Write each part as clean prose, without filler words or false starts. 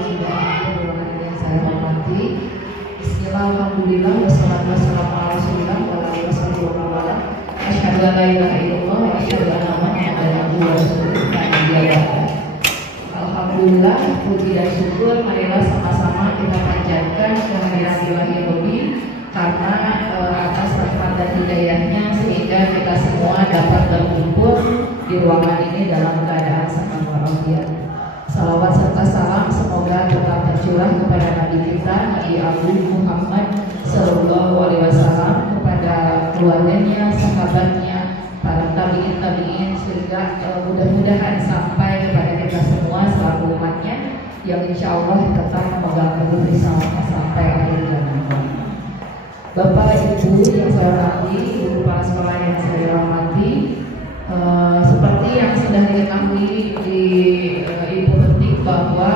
yang sudah berulang yang saya hormati. Bismillah, alhamdulillah, wassalatu wassalamu ala rasulillah wa ala alihi wasallam. Asyhadu an la ilaha illallah wa asyhadu anna Muhammadan abduhu wa rasuluh. Alhamdulillah, puji dan syukur marilah sama-sama kita panjatkan kehadiran Ilahi Rabbi karena atas rahmat dan hidayahnya sehingga kita semua dapat berkumpul di ruangan ini dalam keadaan sehat walafiat. Salawat serta salam semoga tetap tercurah kepada Nabi kita Nabi Agung Muhammad Sallallahu Alaihi Wasallam, kepada keluarganya, sahabatnya, para tabiin sehingga mudah-mudahan sampai kepada kita semua selaku umatnya yang insya Allah tetap memegang teguh risalahnya sampai akhir zaman. Bapak Ibu yang saya hormati, Ibu Kepala Sekolah yang saya hormati, seperti yang sudah diketahui di Ibu Petik bahwa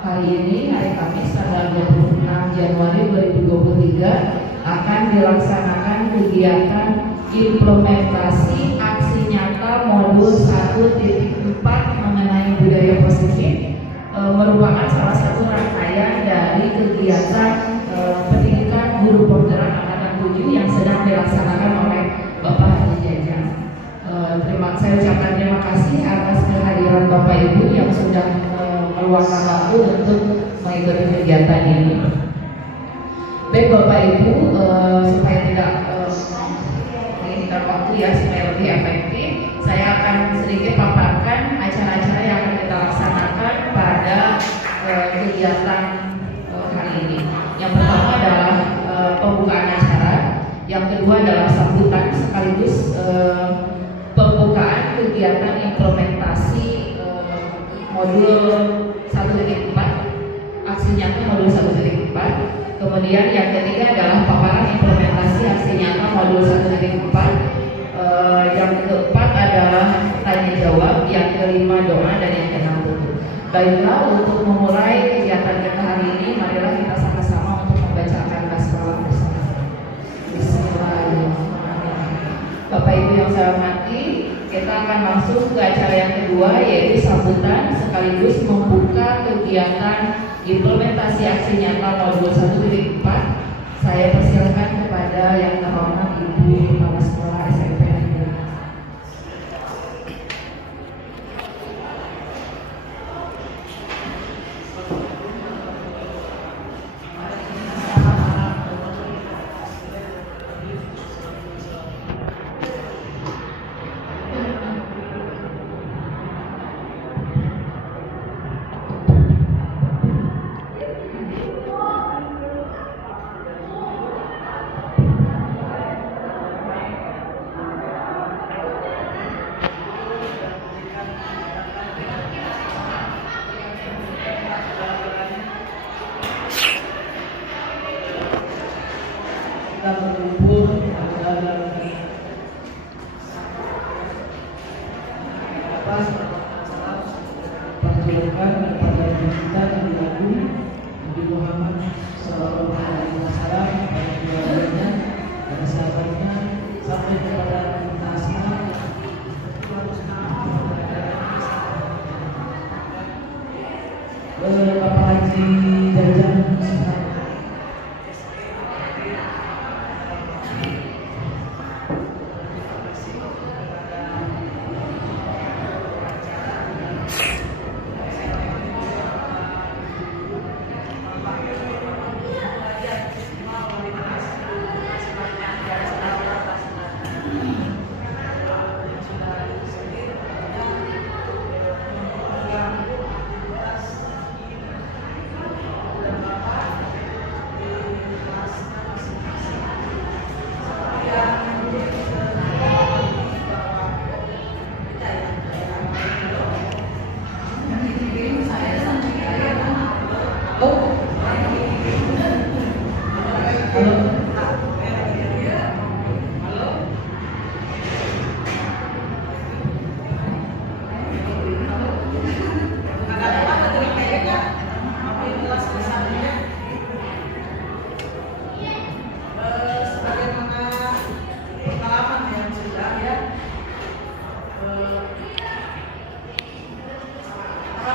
hari ini hari Kamis tanggal 26 Januari 2023 akan dilaksanakan kegiatan implementasi aksi nyata modul 1.4 mengenai budaya positif, merupakan salah satu rangkaian dari kegiatan pendidikan guru penggerak angkatan 7 yang sedang dilaksanakan oleh Bapak Haji Jajang. Saya ucapkan terima kasih atas kehadiran Bapak Ibu yang sudah meluangkan waktu untuk mengikuti kegiatan ini. Baik Bapak Ibu, supaya tidak menginginkan waktu ya supaya lebih efektif, saya akan sedikit paparkan acara-acara yang akan kita laksanakan pada kegiatan hari ini. Yang pertama adalah pembukaan acara, yang kedua adalah sambutan sekaligus pembukaan kegiatan implementasi modul 1.4, aksi nyata modul 1.4. Kemudian yang ketiga adalah paparan implementasi aksi nyata modul 1.4. Yang keempat adalah tanya jawab, yang kelima doa, dan yang keenam tutup. Baiklah, untuk memulai kegiatan kita hari ini, marilah kita sama-sama untuk membacakan basmalah bersama. Bismillahirrahmanirrahim. Bapak Ibu yang saya hormati, kita akan langsung ke acara yang kedua, yaitu sambutan sekaligus membuka kegiatan implementasi aksi nyata modul 1.4. Saya persilakan kepada yang terhormat Ibu Kepala Sekolah SMP Negeri. Bapak Haji Jajang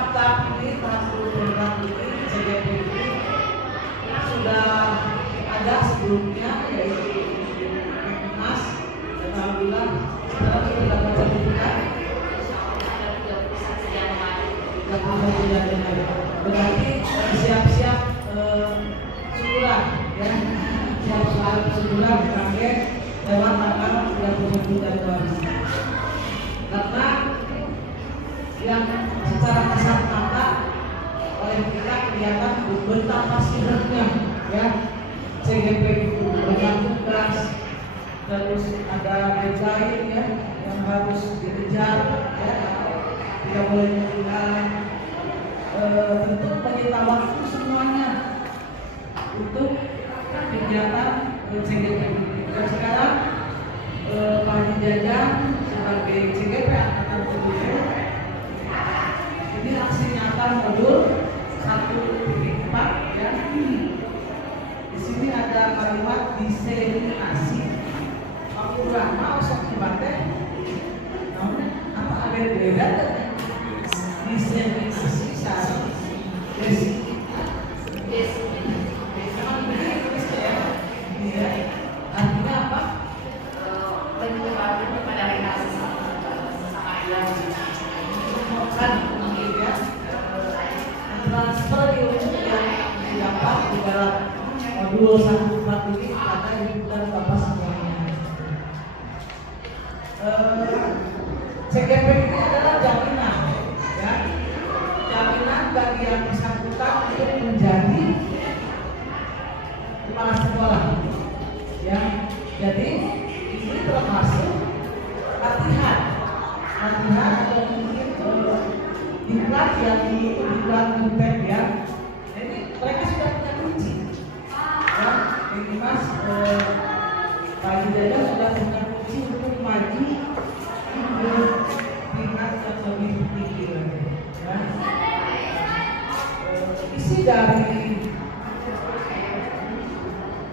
tahap ini tahap program ini ada sebelumnya yaitu Mas, dan alhamdulillah sekarang kita dapat sertifikat 31 Januari. Berarti siap-siap syukuran ya, siap-siap syukuran dipakai lewat tanggal 31 Januari. Karena yang secara kasat mata oleh kita kelihatan betapa sibuknya ya CGP itu banyak tugas, terus ada deadline ya yang harus dikejar ya, tidak boleh ketinggalan, tentu menyita waktu semuanya untuk kegiatan CGP ini. Dan sekarang Pak Haji Jajang sebagai CGP Angkatan 7 ini aksi nyata modul 1.4 ya. Di sini ada kalimat diseminasi. Aku mau sok dibate. Apa ada beda? Diseminasi satu. Artinya apa? Penyebaran pada relasi sama yang Kan ya, transfer ilmu yang didapat di dalam modul 1.4 ini akan dibutuhkan Bapak semuanya. CGP ini adalah jaminan, ya, jaminan bagi yang bersangkutan untuk menjadi kepala sekolah, ya. Jadi ini termasuk latihan atau mungkin diklat yang itu diklat UTEP ya. Ini mereka sudah punya kunci. Ya, ini Mas Pak Haji Jajang sudah punya kunci untuk maju ke tingkat yang lebih tinggi lagi. Ya. Isi dari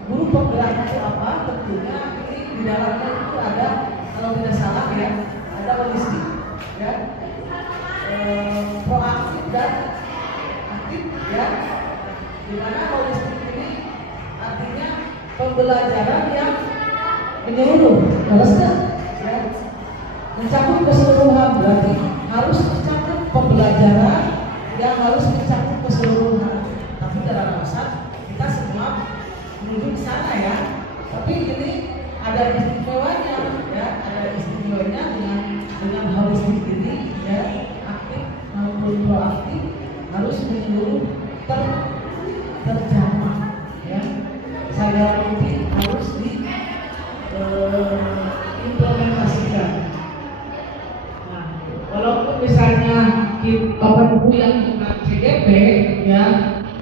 guru penggerak itu apa? Tentunya ini di dalamnya itu ada, kalau tidak salah ya, ada logistik, ya, proaktif dan aktif, ya. Di mana logistik ini artinya pembelajaran yang menyeluruh, harus nggak? Ya, mencakup keseluruhan, berarti harus mencakup pembelajaran yang harus mencakup keseluruhan. Tapi dalam masa kita semua menuju ke sana ya. Tapi ini ada istimewanya, ya, ada istimewanya dengan holistik ini, ya, aktif maupun proaktif harus menyeluruh terjamah, ya. Saya mungkin harus diimplementasikan. Nah, walaupun misalnya Bapak Ibu yang dengan CGP, ya,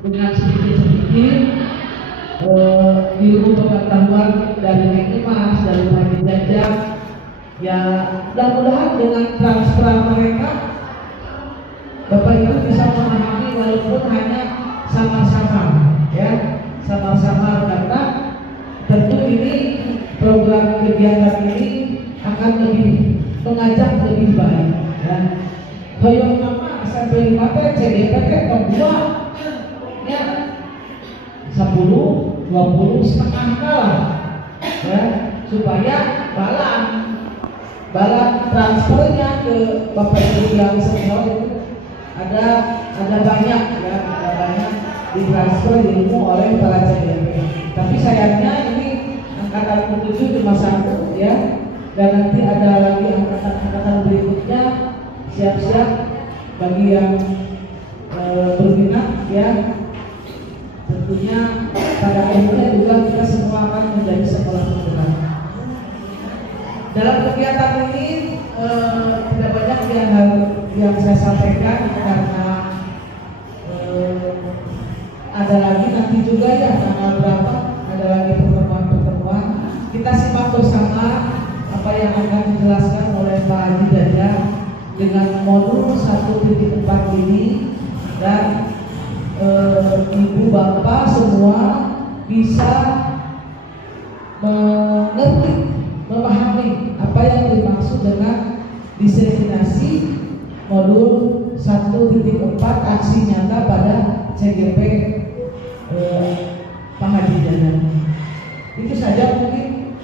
dengan sedikit-sedikit ilmu pengetahuan dari Mas, dari Pak Haji Jajang, ya, mudah-mudahan dengan transfer mereka Bapak Ibu bisa memahami walaupun hanya sama-sama, ya, sama-sama, karena tentu ini program kegiatan ini akan lebih mengajak lebih baik, ya. Hoyong nama SMP 5 CGP kedua, ya, 10, 20 setengah kalah, ya, supaya balan transfernya ke Bapak Ibu yang senior itu ada banyak, ya, ada banyak ditransfer ilmu oleh para CGP. Tapi sayangnya ini angkatan 7 cuma 1, ya, dan nanti ada lagi angkatan berikutnya. Siap-siap bagi yang berminat, ya. Tentunya pada akhirnya juga kita semua akan menjadi sekolah penggerak. Dalam kegiatan ini tidak banyak yang saya sampaikan karena ada lagi nanti juga ya tanggal berapa ada lagi pertemuan. Kita simak bersama apa yang akan dijelaskan oleh Pak Haji Jajang dengan modul 1.4 ini, dan ibu bapak semua bisa mengerti, memahami apa yang dimaksud dengan diseminasi modul 1.4 aksi nyata pada CGP Pak Haji Jajang. Itu saja mungkin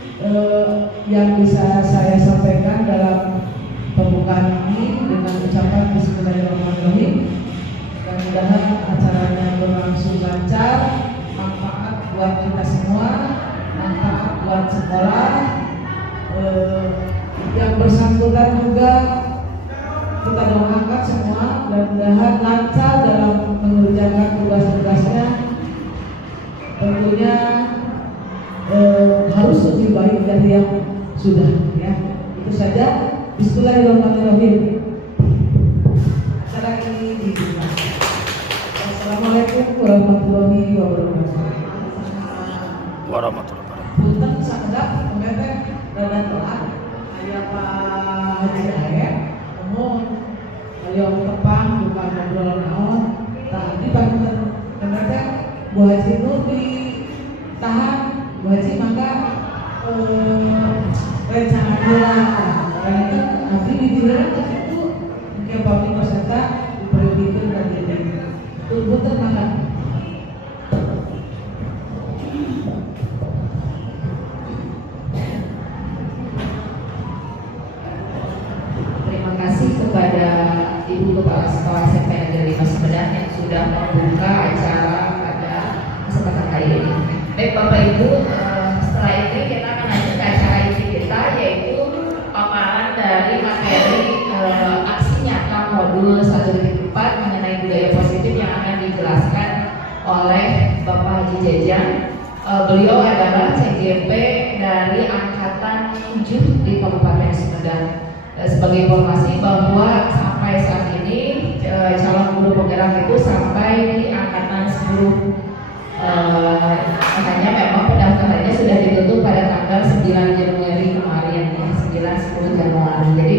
yang bisa saya sampaikan dalam pembukaan ini dengan ucapan Bismillahirrahmanirrahim. Mudah-mudahan acaranya berlangsung lancar, manfaat buat kita semua, manfaat buat sekolah. Yang bersangkutan juga kita doakan semua, mudah-mudahan lancar dalam mengerjakan tugas-tugasnya. Tentunya harus lebih baik dari yang sudah, ya. Itu saja. Bismillahirrahmanirrahim. Acara ini dibuka. Assalamualaikum warahmatullahi wabarakatuh. Warahmatullahi wabarakatuh. Punten sakedap pemerintah dan telat. Aya Pak Haji Aep, ngomong, ayo tepang bukan ngobrol naon. Tadi panten pemerintah Bu Haji itu ditahan, Bu Haji maka rencana lah. Karena itu nanti di jalan itu mungkin publik peserta diperhatikan dan jadi turut termakan. Terima kasih kepada Ibu Kepala Sekolah SMP Negeri 5 Sumedang yang sudah membuka acara pada kesempatan kali ini. Baik Bapak Ibu, setelah ini kita akan lanjut ke acara inti kita, yaitu paparan dari materi aksi nyata modul 1.4 mengenai budaya positif yang akan dijelaskan oleh Bapak Haji Jajang. Beliau adalah CGP dari Angkatan 7 di Kabupaten Sumedang. Sebagai informasi bahwa sampai saat ini calon guru penggerak itu sampai di angkatan 10. Makanya memang pendaftarannya sudah ditutup pada tanggal 9 Januari kemarin, ya, 9-10 Januari. Jadi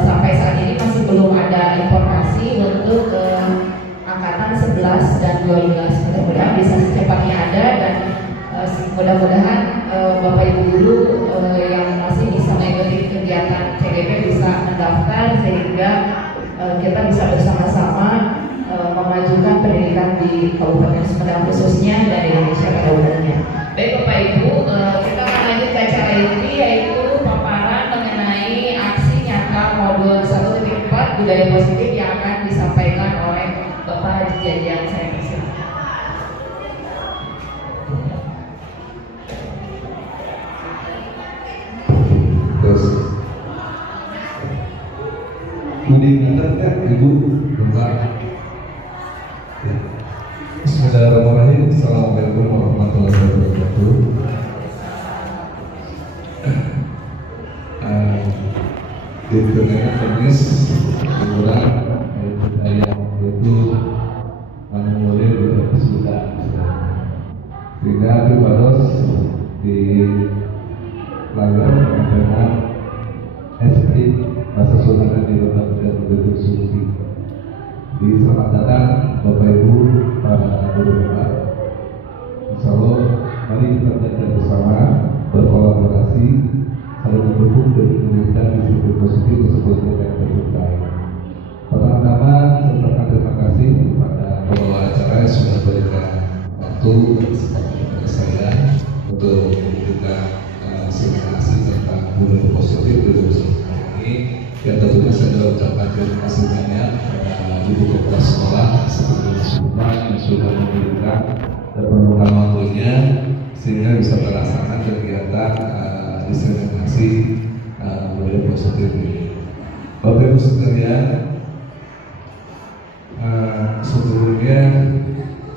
sampai saat ini masih belum ada informasi untuk angkatan 11 dan 12. Mudah-mudahan bisa secepatnya ada, dan mudah-mudahan Bapak Ibu guru yang masih bisa mengikuti kegiatan CGP bisa mendaftar sehingga kita bisa bersama-sama memajukan pendidikan di Kabupaten Sumedang khususnya dan Indonesia pada umumnya. Baik Bapak Ibu, kita akan lanjut ke acara inti, yaitu paparan mengenai aksi nyata modul 1.4 budaya positif yang akan disampaikan oleh Bapak Haji Jajang. Saya persilakan. Terus Kuningan kan Ibu Bapak. Ya. Bismillahirrahmanirrahim. Assalamualaikum warahmatullahi wabarakatuh. Di tengah teknis kurang budaya itu manusia juga sudah sehingga dibalas di lagar dengan SI bahasa Sunda di Bapak dan Ibu Suci. Di selamat datang Bapak Ibu para guru besar. Insyaallah mari kita belajar bersama, berkolaborasi, saling mendukung dan menunjukkan disiplin positif tersebut yang terciptai. Pertama-tama saya ucapkan terima kasih kepada pengelola acara yang sudah memberikan waktu dan kesempatan kepada saya untuk memberikan simulasi tentang budaya positif di Indonesia ini. Ya tentunya saya juga ucapkan terima kasih banyak kepada Ibu Kepala Sekolah seperti semua yang sudah memberikan dan menemukan waktunya sehingga bisa terlaksana kegiatan diseminasi budaya positif ini. Bapak Ibu sekalian, sebelumnya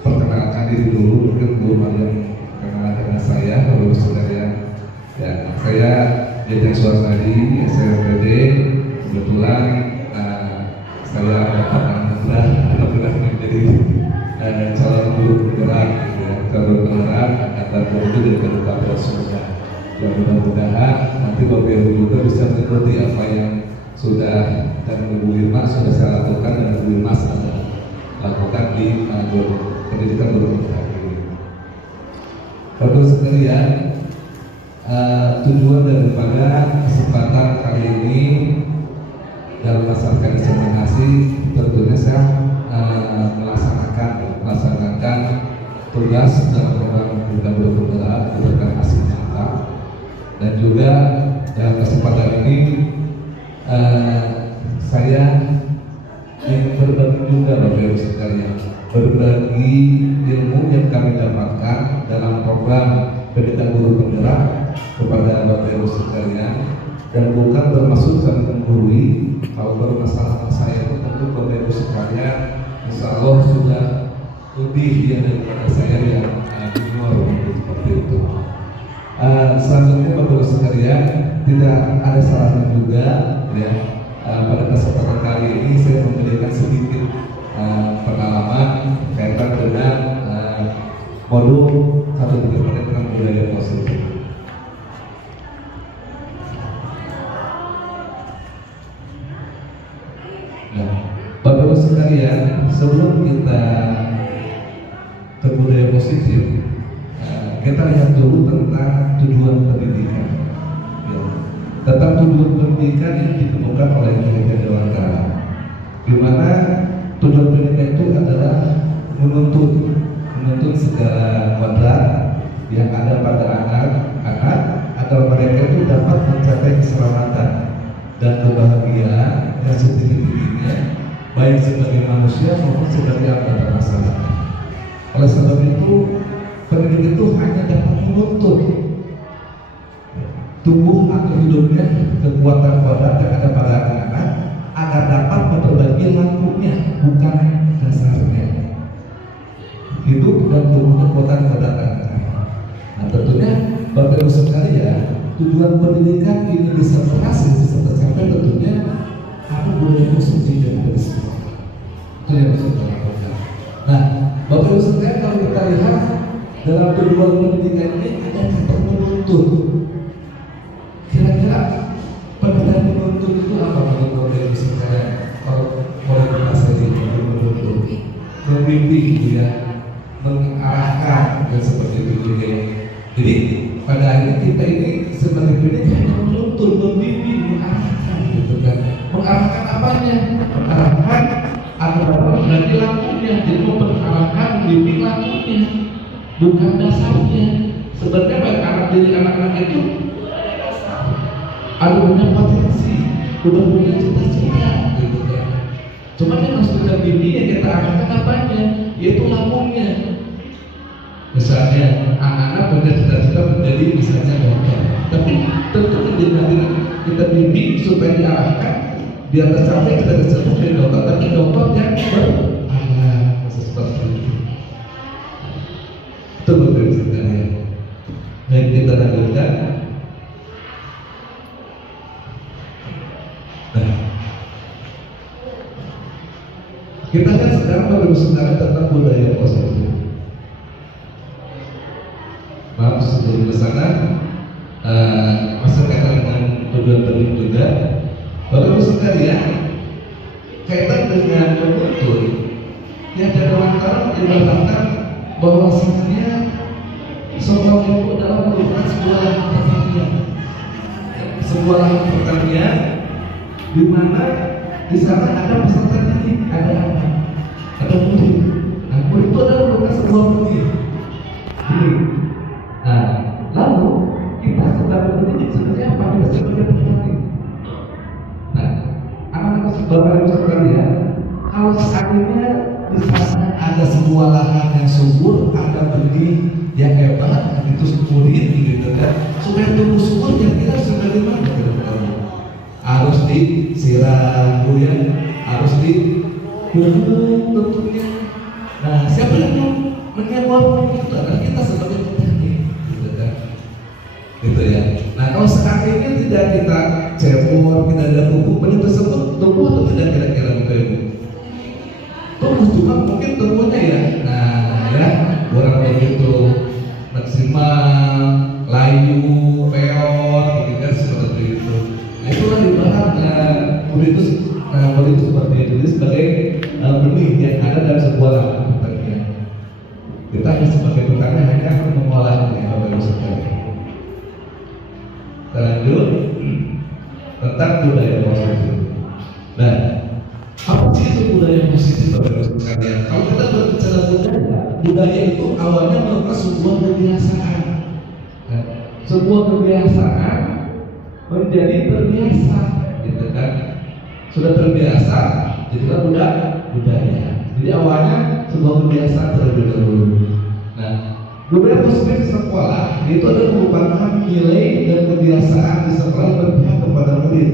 perkenalkan diri dulu, mungkin belum ada yang kenal dengan saya, Bapak Ibu sekalian. Ya, saya Jajang Suwarnadi, SMPD. Kebetulan saya dapat anugerah menjadi calon guru penggerak, calon penggerak angkatan 7 dari Kabupaten Sumedang. Dan mudah-mudahan nanti Bapak Ibu juga bisa mengikuti apa yang sudah dan Ibu Irma sudah saya lakukan dan Ibu Irma sudah lakukan di pendidikan guru penggerak ini. Bapak sekalian, tujuan daripada kesempatan kali ini dalam masyarakat diseminasi tentunya saya melaksanakan tugas dalam program pendidikan guru penggerak berdasarkan hasil juga dalam kesempatan ini saya ingin berbagi juga Bapak Ibu sekalian, berbagi ilmu yang kami dapatkan dalam program pendidikan guru penggerak kepada Bapak Ibu sekalian, dan bukan bermaksud kami menggurui. Kalau bermasalah saya itu tentu Bapak Ibu sekalian insya Allah sudah lebih daripada saya yang junior seperti itu. Selanjutnya Bapak Ibu sekalian, tidak ada salahnya juga ya, pada kesempatan kali ini saya memberikan sedikit pengalaman kaitan dengan modul 1 menit tentang budaya positif. Nah, Bapak Ibu sekalian, sebelum kita ke budaya positif, kita lihat dulu tentang tujuan pendidikan. Ya. Tentang tujuan pendidikan yang ditemukan oleh Ki Dewantara, di mana tujuan pendidikan itu adalah menuntut segala kodrat yang ada pada anak-anak agar mereka itu dapat mencapai keselamatan dan kebahagiaan yang setinggi-tingginya, baik sebagai manusia maupun sebagai anggota masyarakat. Oleh sebab itu, pendidik itu hanya dapat menuntut tubuh atau hidupnya kekuatan kodrat yang ada pada anak-anak agar dapat memperbaiki lampunya, bukan dasarnya. Hidup dan tubuh kekuatan kodrat anak-anak. Nah, tentunya Bapak Ibu sekalian, tujuan pendidikan ini bisa berhasil, bisa tercapai tentunya apa budaya konsumsi dari sekolah. Itu yang harus kita lakukan. Nah, Bapak Ibu sekalian, kalau kita lihat dalam tujuan pendidikan ini ada kata menuntut. Kira-kira pendidikan menuntut itu apa menurut Bapak Ibu sekalian? Kalau boleh bahasa ini menuntut, membimbing gitu ya, mengarahkan dan seperti itu juga. Jadi pada akhirnya kita ini sebagai pendidik hanya menuntut, membimbing, mengarahkan gitu kan. Mengarahkan apanya? Mengarahkan agar berarti lampunya. Jadi mengarahkan, membimbing lampunya, bukan dasarnya. Sebenarnya bagi anak-anak itu ada punya potensi, udah punya cita-cita gitu kan. Cuma yang harus kita bimbing, yang kita arahkan apanya? Yaitu lampunya. Misalnya anak-anak punya cita-cita menjadi misalnya dokter, tapi tentu kita bimbing supaya diarahkan biar tercapai cita-cita menjadi dokter, tapi dokter yang beranak seperti itu. Itu betul sekali. Baik, kita lanjutkan. Nah, kita kan sekarang baru sekarang tentang budaya positif. Maaf sebelum ke sana, masih kaitan dengan tujuan pendidik juga. Bapak Ibu sekalian, kaitan dengan penuntut, yang ada lantaran ibaratkan bahwasanya seorang ibu adalah merupakan sebuah lahan pertanian, sebuah lahan pertanian di mana di sana ada peserta didik, ada anak, ada murid. Nah, murid itu adalah merupakan sebuah pendidik. Nah, lalu kita sebagai pendidik sebenarnya apa? Kita sebagai petani. Nah, anak-anak Bapak Ibu sekalian, kalau seandainya di sana ada sebuah lahan yang subur, ada benih yang hebat, itu murid gitu kan, supaya tumbuh subur yang kita harus bagaimana? Harus disiram, ya, harus dibelung tentunya. Nah, siapa yang menyewa itu adalah kita sebagai gitu ya. Nah, kalau seandainya tidak kita cebor, tidak ada pupuk, benih tersebut tumbuh atau tidak kira-kira Bapak Ibu? Tumbuh, cuma mungkin tumbuhnya ya, nah ya, kurang begitu maksimal, layu, peot, gitu kan seperti itu. Nah, itulah ibaratnya murid itu seperti itu. Jadi sebagai benih yang ada dalam sebuah lahan pertanian. Kita sebagai petani hanya mengolahnya, Bapak Ibu sekalian. Lanjut tentang budaya positif. Nah, apa sih itu budaya positif Bapak Ibu sekalian? Kalau kita berbicara budaya itu awalnya merupakan sebuah kebiasaan. Sebuah kebiasaan menjadi terbiasa, gitu kan? Sudah terbiasa, jadilah budaya. Jadi awalnya sebuah kebiasaan terlebih dahulu. Nah, budaya positif di sekolah itu adalah merupakan nilai dan kebiasaan di sekolah berpihak kepada murid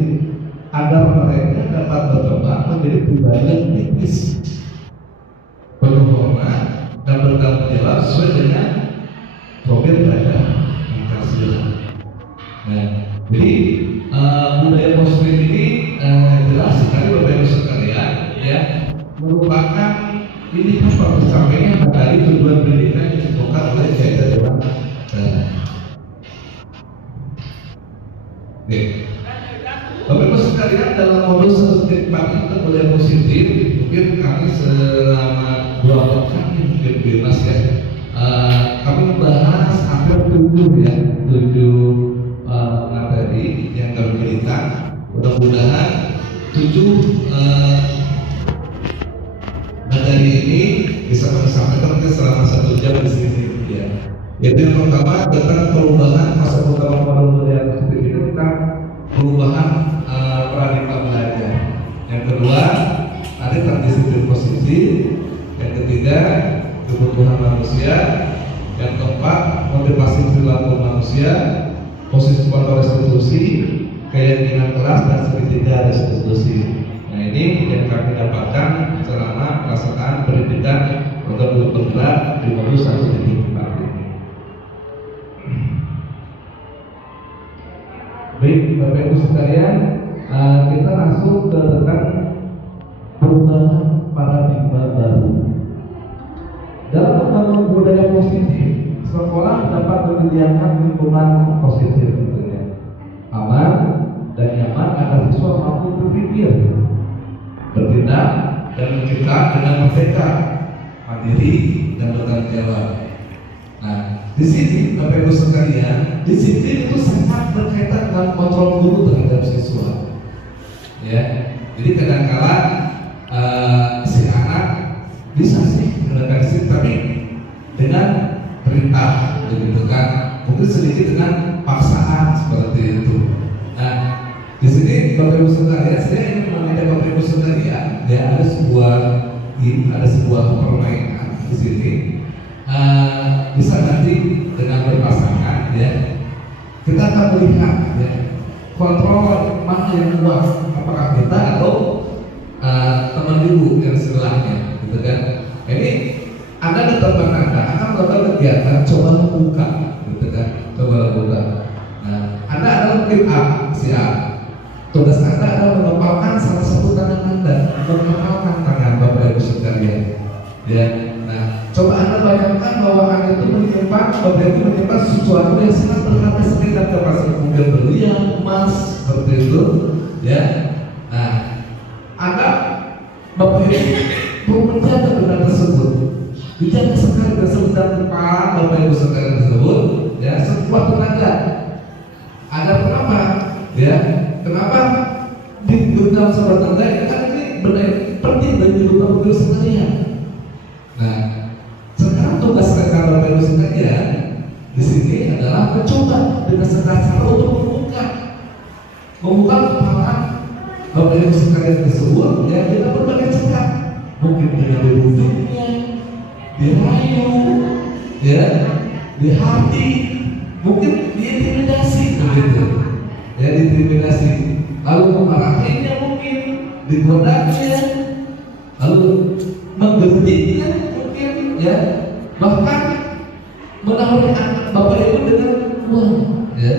agar mereka dapat berkembang menjadi pribadi yang kritis, berhormat dan bertanggung jawab sesuai dengan profil pada Pancasila. Nah, jadi budaya positif ini jelas sekali Bapak Ibu sekalian, ya, merupakan indikator tercapainya dari tujuan pendidikan yang ditentukan oleh jajaran dewan. Oke. Bapak Ibu sekalian, dalam modul 1.4 itu budaya positif, mungkin kami selama 2 pekan mungkin bebas ya. Kami membahas hampir 7 materi yang kami berikan. Mudah-mudahan 7 materi ini bisa kami sampaikan mungkin selama 1 jam di sini ya. Yaitu yang pertama tentang perubahan masa utama modul budaya positif ini tentang perubahan paradigma belajar. Yang kedua ada disiplin positif. Yang ketiga kebutuhan manusia. Yang keempat motivasi perilaku manusia. Posisi kontrol restitusi, keyakinan kelas, dan segitiga restitusi. Nah, ini yang kami dapatkan selama pelaksanaan pendidikan program penggerak di modul 1.4 ini. Baik, Bapak Ibu sekalian, kita masuk ke tentang perubahan paradigma baru. Dalam membangun budaya positif, sekolah dapat menyediakan lingkungan positif, aman dan nyaman agar siswa mampu berpikir, bertindak, dan mencipta dengan merdeka, mandiri, dan bertanggung jawab. Nah, di sini Bapak Ibu sekalian, disiplin itu sangat berkaitan dengan kontrol guru terhadap siswa. Ya, jadi kadang-kala si anak bisa sih menggunakan disiplin, tapi dengan perintah, begitu kan? Mungkin sedikit dengan paksaan seperti itu. Nah, di sini Bapak Ibu sekalian, saya ingin mengajak Bapak Ibu sekalian, ya, ada sebuah permainan di sini. Bisa nanti dengan berpasangan, ya, kita akan melihat, ya, kontrol mana yang kuat, apakah kita atau teman ibu yang sebelahnya, gitu kan? Ini Anda dan teman Anda akan melakukan kegiatan coba buka, gitu kan? Coba buka. Nah, Anda adalah tim A, si A. Tugas Anda adalah mengepalkan salah satu tangan Anda, mengepalkan tangan Bapak Ibu sekalian. Ya, nah, coba Anda bayangkan bahwa Anda itu menyimpan, Bapak Ibu menyimpan sesuatu yang sangat berharga sekali dan kapasitas mungkin berlian, emas, seperti itu. Ya, nah, Anda Bapak Ibu perlu menjaga benda tersebut. Dijaga sekali dan sedang kepala Bapak Ibu sekalian tersebut, ya, sekuat tenaga. Ada kenapa? Ya, kenapa digunakan sebuah tenaga? Ini kan ini benda penting bagi hidup Bapak Ibu sekalian. Nah, sekarang tugas rekan Bapak Ibu sekalian di sini adalah mencoba dengan segala cara untuk membuka kepala Bapak Ibu sekalian tersebut, ya, kita berbagai cara. Mungkin dengan dirundingnya, dirayu, ya, di hati, mungkin diintimidasi, begitu, ya, diintimidasi, lalu memarahinya, mungkin digodanya, lalu menggerdiknya, mungkin, ya, bahkan menawari anak Bapak Ibu dengan uang, ya.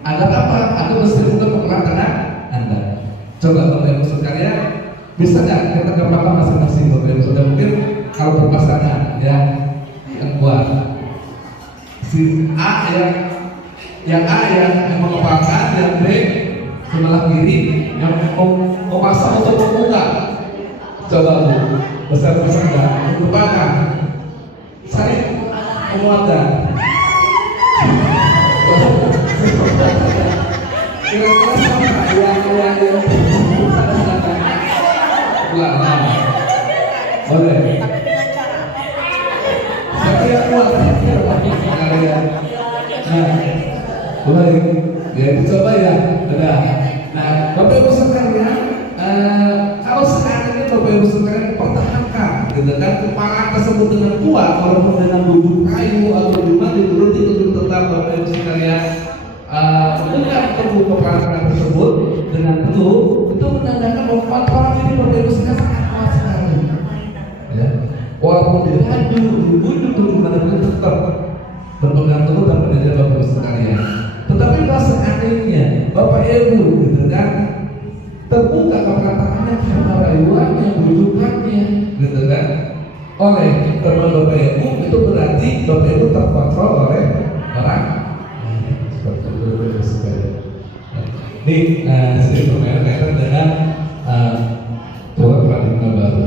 Ada apa? Ada mesti untuk mengatakan Anda. Coba Bapak Ibu sekalian, bisa nggak kita kepala masing-masing Bapak Ibu? Sudah mungkin kalau berpasangan, ya, yang kuat. Si A yang A yang mengepalkan, yang B sebelah kiri yang memaksa untuk membuka. Coba Bu, besar-besar lupakan. Saya menguatkan. Kira-kira siapa yang ulang? Boleh. Siapa yang kuat? Nah, boleh. Ya, dicoba ya. walaupun dengan bujuk kayu atau gimana dituruti untuk tetap Bapak Ibu sekalian bukan perlu peperangan tersebut dengan penuh, itu menandakan bahwa peperangan ini Bapak Ibu sekalian sangat kuat sekali. Ya. Walaupun diraju, dibujuk atau gimana pun tetap berpegang teguh dan berdiri Bapak Ibu sekalian. Tetapi kalau seandainya Bapak Ibu gitu kan terbuka kata-katanya karena rayuannya, bujukannya, gitu kan, oleh teman Bapak Ibu, itu berarti Bapak Ibu terkontrol oleh orang. Seperti itu Bapak Ibu sekalian. Ini sedikit berkaitan dengan paradigma baru.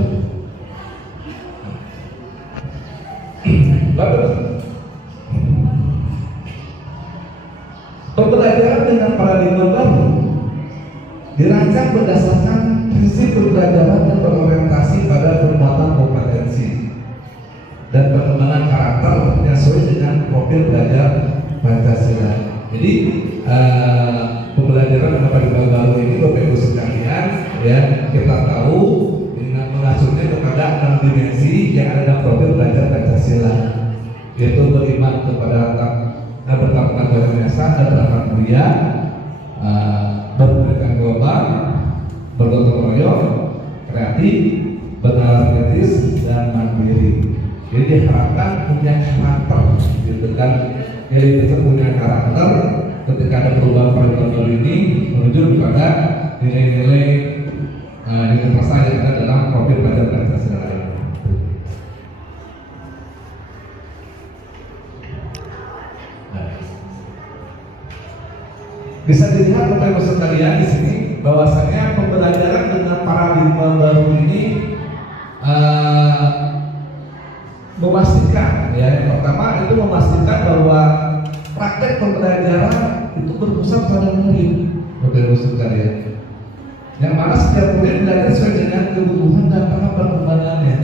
Bapak, pembelajaran dengan paradigma baru dirancang berdasarkan prinsip pembelajaran yang berorientasi pada penguatan kompetensi dan pengembangan karakter yang sesuai dengan profil belajar Pancasila. Jadi pembelajaran dengan paradigma baru ini Bapak Ibu sekalian, ya, kita tahu dengan mengacunya kepada 6 dimensi yang ada dalam profil belajar Pancasila, yaitu beriman kepada bertakwa kepada Yang Esa, bertakwa mulia, berpendidikan global, bergotong royong, kreatif, bernalar kritis, dan mandiri. Jadi diharapkan punya karakter, gitu kan? Jadi kita punya karakter ketika ada perubahan paradigma baru ini menuju kepada nilai-nilai universal yang ada dalam profil belajar Pancasila. Bisa dilihat Bapak Ibu sekalian di sini bahwasanya pembelajaran dengan paradigma baru ini memastikan, ya, yang pertama itu memastikan bahwa praktek pembelajaran itu berpusat pada murid, Bapak Ibu sekalian. Yang mana setiap murid belajar sesuai dengan kebutuhan dan tahap perkembangannya.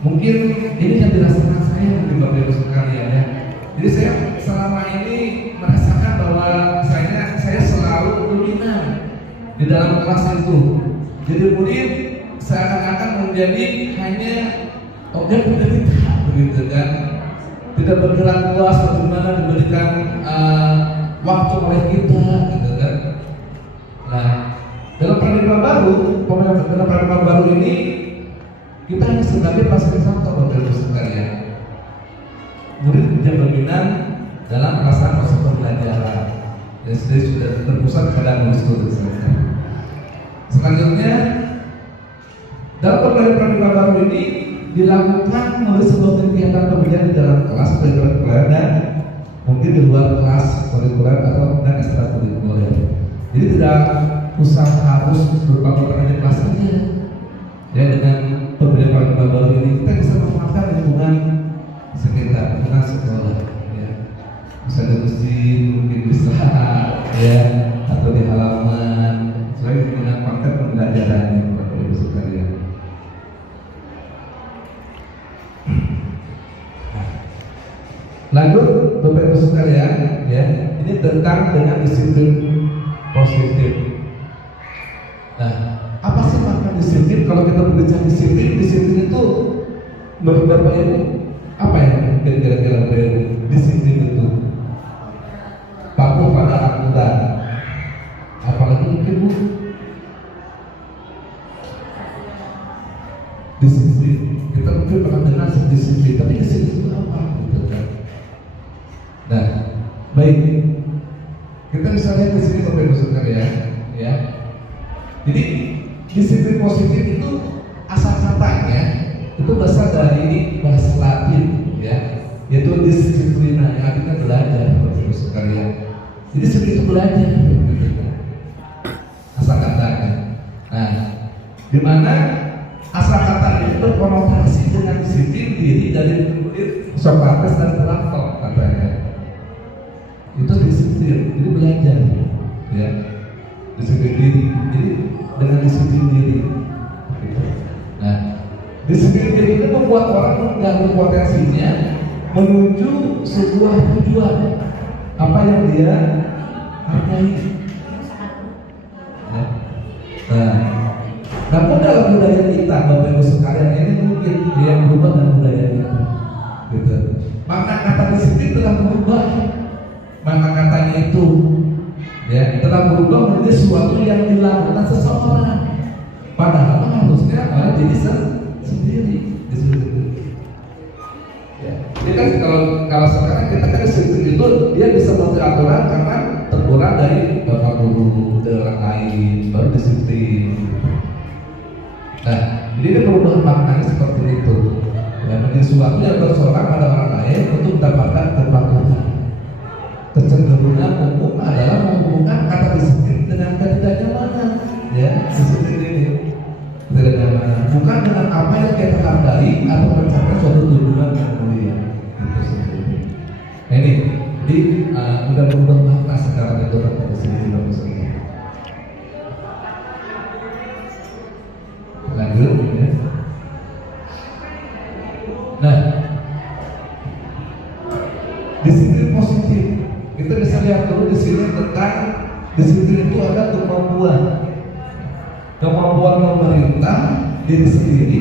Mungkin ini yang dirasakan saya mungkin Bapak Ibu sekalian, ya. Jadi saya selama ini merasakan bahwa saya selalu dominan di dalam kelas itu. Jadi murid seakan-akan menjadi hanya objek penderita, begitu kan? Tidak bergerak luas bagaimana diberikan waktu oleh kita, gitu kan? Nah, dalam paradigma baru ini kita hanya sebagai fasilitator Bapak Ibu sekalian. Murid menjadi dominan dalam pelaksanaan proses pembelajaran. Dan sudah terpusat pada murid saja. Selanjutnya, dalam paradigma baru ini dilakukan melalui sebuah kegiatan pembelajaran di dalam kelas kurikuler dan mungkin di luar kelas kurikuler atau dan ekstrakurikuler. Jadi tidak usah harus berupa pembelajaran di kelas saja. Ya, dengan pembelajaran paradigma baru ini kita bisa memanfaatkan lingkungan sekitar, lingkungan sekolah. Bisa di masjid, mungkin bisa, ya, atau di halaman, sesuai dengan konten pembelajarannya Bapak Ibu sekalian. Lanjut Bapak Ibu sekalian, ya, ini tentang dengan disiplin positif. Nah, apa sih makna disiplin? Kalau kita berbicara disiplin itu menurut Bapak Ibu apa ya kira-kira Bapak Ibu disiplin itu? Patuh pada aturan, apalagi mungkin Bu disiplin. Kita mungkin pernah dengar disiplin, tapi disiplin itu apa? Gitu kan? Nah, baik, kita bisa lihat di sini Bapak Ibu sekalian, ya. Jadi disiplin positif itu asal katanya itu berasal dari bahasa Latin, ya, yaitu disiplina, yang artinya belajar Bapak Ibu sekalian. Jadi seperti itu belajar, asal katanya. Nah, di mana asal kata itu berkonotasi dengan disiplin diri dari murid Sokrates dan Plato katanya. Itu disiplin, jadi belajar, ya, disiplin diri. Jadi dengan disiplin diri. Nah, disiplin diri itu membuat orang menggali potensinya menuju sebuah tujuan. Apa yang dia hargai. Ya. Nah, namun dalam budaya kita, Bapak Ibu sekalian, ini mungkin yang berubah dengan budaya kita. gitu. Makna kata disiplin telah berubah. Makna katanya itu ya telah berubah menjadi sesuatu yang dilakukan seseorang. Padahal harusnya orang jadi sendiri. Ya. Jadi kan kalau sekarang kita kan disiplin itu dia bisa membuat aturan karena teguran dari bapak guru, dari orang lain, baru disiplin. Nah, jadi ini perubahan maknanya seperti itu. Ya, menjadi sesuatu yang bersorak pada orang lain untuk mendapatkan kepatuhan. Kecenderungan umum adalah menghubungkan kata disiplin dengan ketidaknyamanan. Ya, disiplin ini ketidaknyamanan, bukan dengan apa yang kita hargai atau mencapai suatu tujuan yang mulia. Itu sendiri. Nah, ini, jadi udah berubah makna sekarang itu kata disiplin bagus ini. Lanjut, ya. Nah, disiplin positif. Kita bisa lihat dulu di sini tentang disiplin itu ada kemampuan memerintah diri sendiri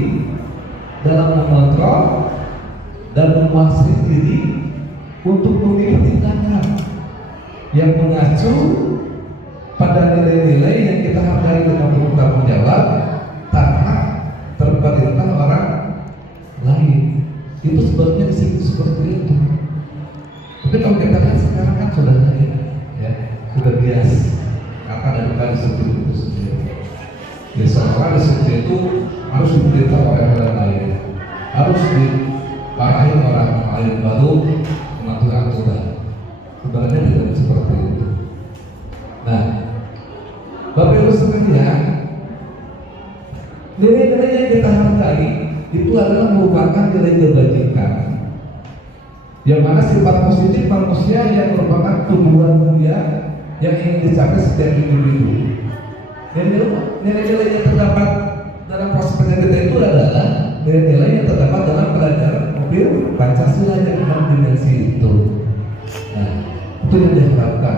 dalam mengontrol dan menguasai diri untuk memilih tindakan yang mengacu pada nilai-nilai yang kita hargai dengan bertanggung jawab tanpa terperintah orang lain. Itu sebabnya disiplin seperti itu. Tapi kalau kita lihat sekarang kan sudah lain, ya, sudah biasa. Akan ada bukan disiplin itu sendiri. Ya, seorang disiplin itu harus diperintah oleh orang lain, harus diparahi orang lain baru mengatur aturan. Sebenarnya tidak seperti itu. Nah, Bapak Ibu sekalian, nilai-nilai yang kita hargai itu adalah merupakan nilai kebajikan, yang mana sifat positif manusia yang merupakan tujuan mulia yang ingin dicapai setiap individu. Nilai-nilai yang terdapat dalam proses kita itu adalah nilai-nilai yang terdapat dalam pelajaran mobil Pancasila yang 6 dimensi itu. Nah, itu yang diharapkan.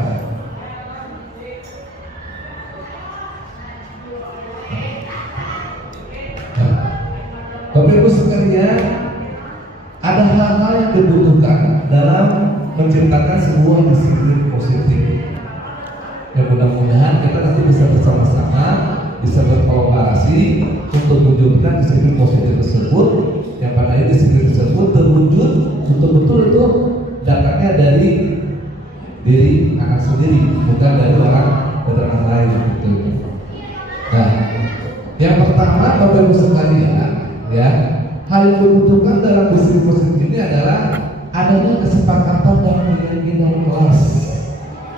Bapak Ibu sekalian, ada hal-hal yang dibutuhkan dalam menciptakan sebuah disiplin positif. Ya, mudah-mudahan kita nanti bisa bersama-sama, bisa berkolaborasi untuk mewujudkan disiplin positif tersebut, yang pada disiplin tersebut terwujud betul-betul itu datangnya dari diri anak sendiri, bukan dari orang lain. Gitu. Nah, yang pertama Bapak Ibu sekalian, ya, hal yang dibutuhkan dalam disiplin positif ini adalah adanya kesepakatan dan keyakinan kelas.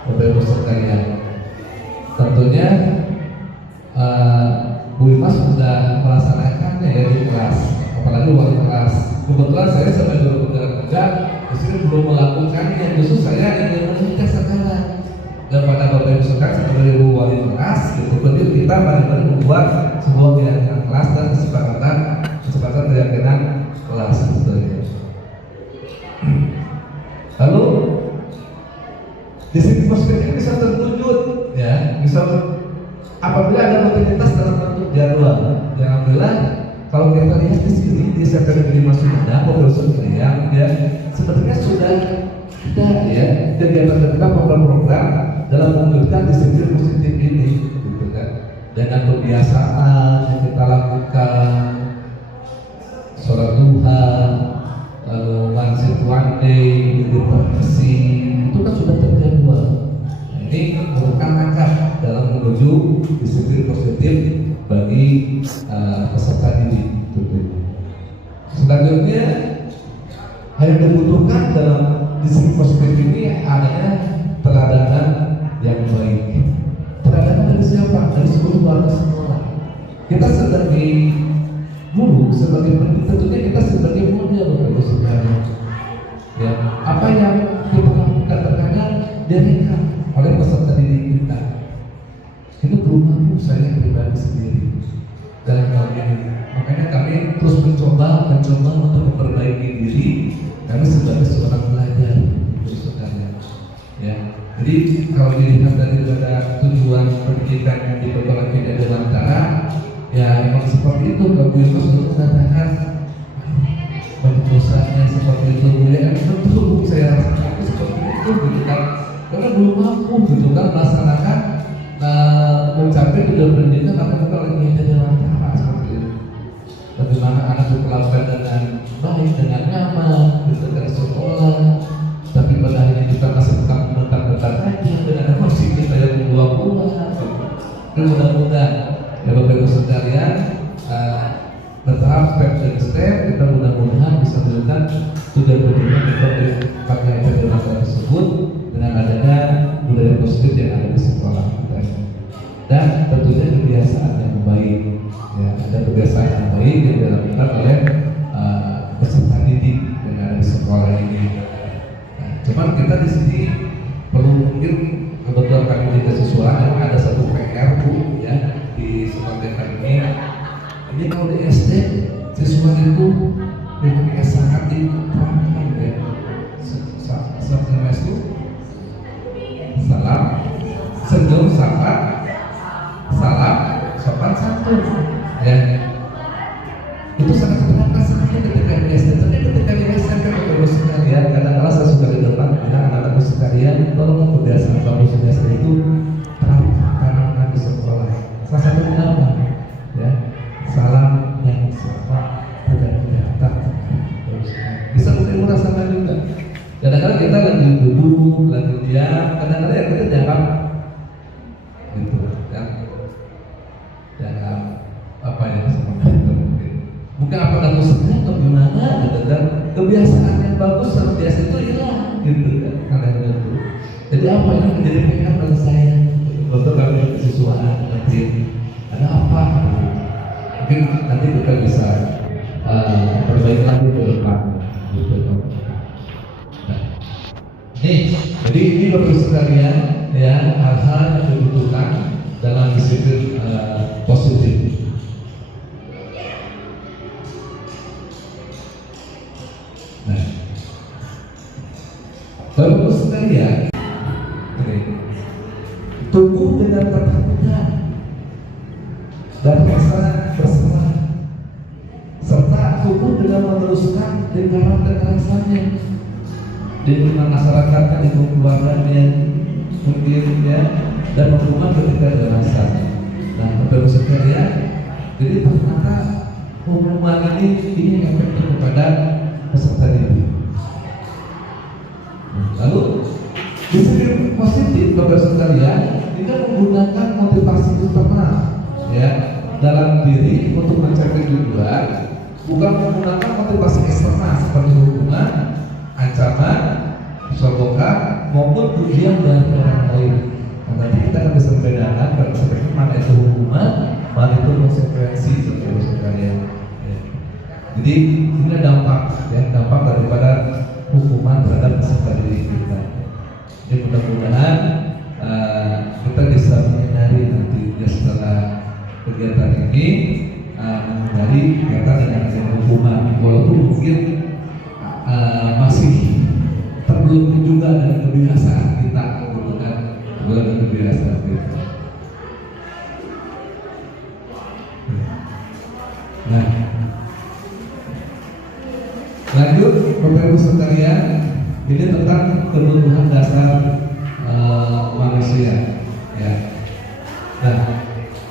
Bapak Ibu sekalian, tentunya Bu Imas sudah melaksanakannya ya di kelas, apalagi wali kelas. Kebetulan saya sebagai guru kerja di sini belum melakukannya, justru saya ingin menikah sekarang. Dan pada Bapak Ibu sekalian sebagai wali kelas, gitu, berarti kita mari-mari membuat sebuah keyakinan kelas dan kesepakatan keyakinan kelas sebetulnya. Lalu disiplin positif ini bisa terwujud, ya, bisa apabila ada rutinitas dalam bentuk jadwal. Yang alhamdulillah kalau kita lihat di sini di September 5 sudah ada program ya, sebenarnya sudah ada ya kegiatan program-program dalam mewujudkan disiplin positif ini, gitu kan, dengan kebiasaan yang kita lakukan. Sholat duha, lalu one day, meditasi, itu kan sudah terjadwal. Ini merupakan langkah dalam menuju disiplin positif bagi peserta didik. Selanjutnya, hal yang dibutuhkan dalam disiplin positif ini adanya teladanan yang baik. Teladanan dari siapa? Dari seluruh warga sekolah. Kita sebagai guru, sebagai pendidik, tentunya kita sebagai model Bapak sekalian. Ya, apa yang kita lakukan terkadang diarahkan oleh peserta didik kita. Itu belum mampu saya pribadi sendiri dalam hal ini. Makanya kami terus mencoba untuk memperbaiki diri kami sebagai seorang pelajar Bapak sekalian. Ya, jadi kalau dilihat daripada tujuan pendidikan yang diperoleh di dalam cara, ya memang seperti itu. Bapak Ibu sudah mengatakan perusahaan seperti itu ya tentu saya rasakan itu seperti itu gitu kan, karena belum mampu gitu kan melaksanakan mencapai tujuan pendidikan karena kita lagi ada dalam cara seperti itu. Bagaimana anak diperlakukan dengan baik, dengan nyaman gitu kan sekolah, tapi pada akhirnya kita masih tetap bentar-bentar saja dengan emosi kita yang membuah-buah. Dan mudah-mudahan ya Bapak Ibu sekalian bertahap step demi step kita mudah-mudahan bisa melakukan tujuan pendidikan kita pakai metode tersebut dengan adanya budaya positif yang ada di sekolah kita. Dan tentunya kebiasaan yang baik, ya ada kebiasaan yang baik yang dilakukan oleh peserta didik yang ada di sekolah ini. Nah, cuman kita di sini perlu mungkin kebetulan kami di kesiswaan memang ada satu PR Bu ya di sekolah ini. Ini kalau di SD siswa itu memang sangat diterapkan ya. Salam itu salam, senyum sapa, salam, sopan santun ya. Itu sangat diterapkan sekali ketika di SD. Tapi ketika di SMP Bapak sekalian, kadang-kadang saya suka di depan anak-anak sekalian, tolong kebiasaan bagus di SD itu terapkan di sekolah. Salah satunya apa? Ya, salam yang sapa tidak kelihatan. Bisa kita merasakan juga. Kadang-kadang kita lagi duduk, lagi diam, kadang-kadang ya kita dianggap gitu, dianggap apa ya sama kita mungkin apa nggak musiknya atau gimana gitu kan, kebiasaan yang bagus sama biasa itu hilang gitu kan kadang-kadang. Jadi apa yang menjadi PR bagi saya waktu kami kesiswaan nanti ada apa? Mungkin nanti kita bisa perbaiki lagi ke depan gitu. Nih, jadi ini Bapak sekalian ya hal-hal yang dibutuhkan dalam disiplin positif. Nah, Bapak sekalian, tumbuh dengan ketakutan dan rasa bersalah, serta tumbuh dengan meneruskan lingkaran kekerasannya di lingkungan masyarakatnya, di keluarganya mungkin ya, dan hukuman ketika dewasa. Nah, Bapak sekalian, jadi ternyata hukuman ini efektif kepada peserta didik. Lalu disiplin positif Bapak sekalian kita menggunakan motivasi internal ya dalam diri untuk mencapai tujuan, bukan menggunakan motivasi eksternal seperti hukuman, ancaman, sogokan maupun pujian dari orang lain. Nah, nanti kita akan bisa membedakan kalau seperti mana itu hukuman, mana itu konsekuensi Bapak sekalian. Ya. Jadi ini dampak ya, dampak daripada hukuman terhadap peserta didik kita. Jadi mudah-mudahan kita bisa menghindari nanti ya setelah kegiatan ini menghindari kegiatan dengan hukuman, walaupun mungkin masih terlalu juga dengan kebiasaan kita menggunakan kebiasaan kita. Nah, lanjut Bapak Ibu sekalian, ini tentang kebutuhan dasar manusia ya. Nah,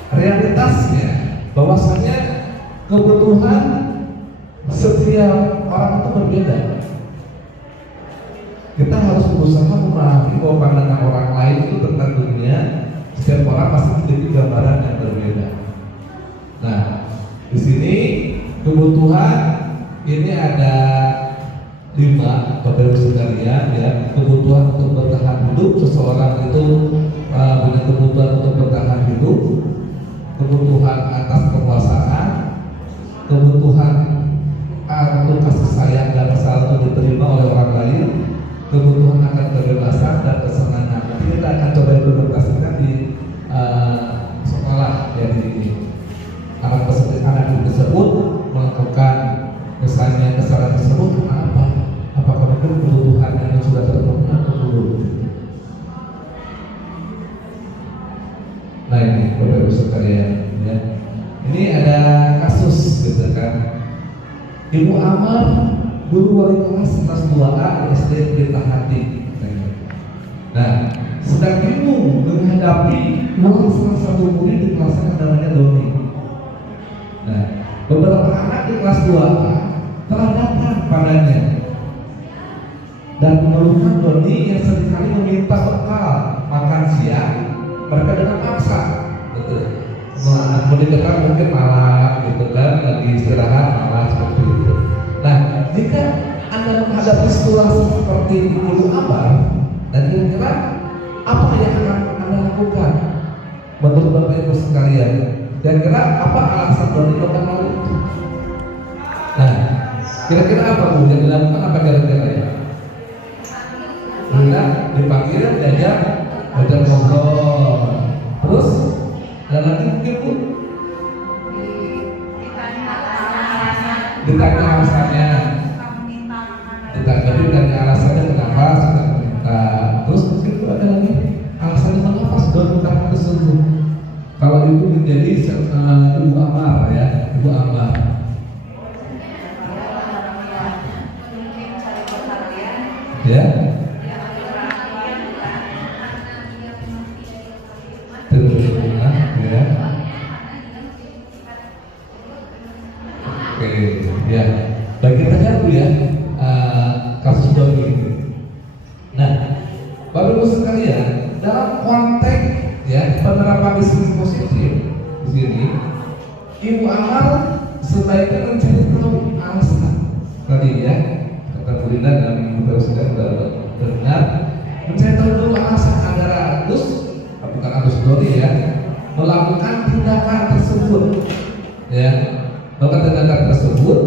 realitasnya bahwasanya kebutuhan setiap orang itu berbeda. Kita harus berusaha memahami bahwa pandangan orang lain itu tentang dunia, setiap orang pasti memiliki gambaran yang berbeda. Nah, di sini kebutuhan ini ada 5 Bapak Ibu sekalian ya. Kebutuhan untuk bertahan hidup, seseorang itu punya kebutuhan untuk bertahan hidup, kebutuhan atas kekuasaan, kebutuhan untuk kasih sayang dan rasa untuk diterima oleh orang lain, kebutuhan akan kebebasan dan kesenangan. Nanti kita akan coba implementasikan di sekolah ya, di anak tersebut melakukan misalnya kesalahan tersebut apa? Apakah mungkin kebutuhan yang sudah terpenuhi atau belum? Nah ini Bapak Ibu sekalian ya. Ini ada kasus gitu kan. Ibu Amar guru wali kelas kelas 2A SD Pelita Hati. Nah, sedang bingung menghadapi salah satu murid di kelasnya yang namanya Doni. Nah, beberapa anak di kelas 2A telah datang padanya dan mengeluhkan Doni yang seringkali meminta bekal makan siang mereka dengan paksa. Betul. Nah, murid-murid mungkin malah gitu kan, lagi istirahat malah seperti itu. Nah, jika Anda menghadapi situasi seperti Ibu Amar, dan kira-kira apa yang akan Anda lakukan menurut Bapak Ibu sekalian? Kira-kira apa alasan Doni melakukan hal itu? Nah, kira-kira apa Bu yang dilakukan, apa kira-kira ya? Kita dipanggil, diajak ngobrol. Terus ada lagi mungkin Bu? Ditanya alasannya. Ditanya alasannya kenapa sudah meminta. Terus mungkin Bu ada lagi alasannya mengapa sudah minta tersebut. Kalau itu menjadi Ibu Amar ya, Ibu Amar. Ya. Ya. Oke, ya. Bagi saja Bu ya, kasus Doni. Nah, Bapak Ibu sekalian, dalam konteks ya penerapan disiplin positif di sini, Ibu Amar sebaiknya mencari tahu alasan tadi ya, kata Bu Linda dan Bapak Ibu sekalian sudah benar, mencari tahu dulu alasan agar bukan Agus Doni ya, melakukan tindakan tersebut ya, melakukan tindakan tersebut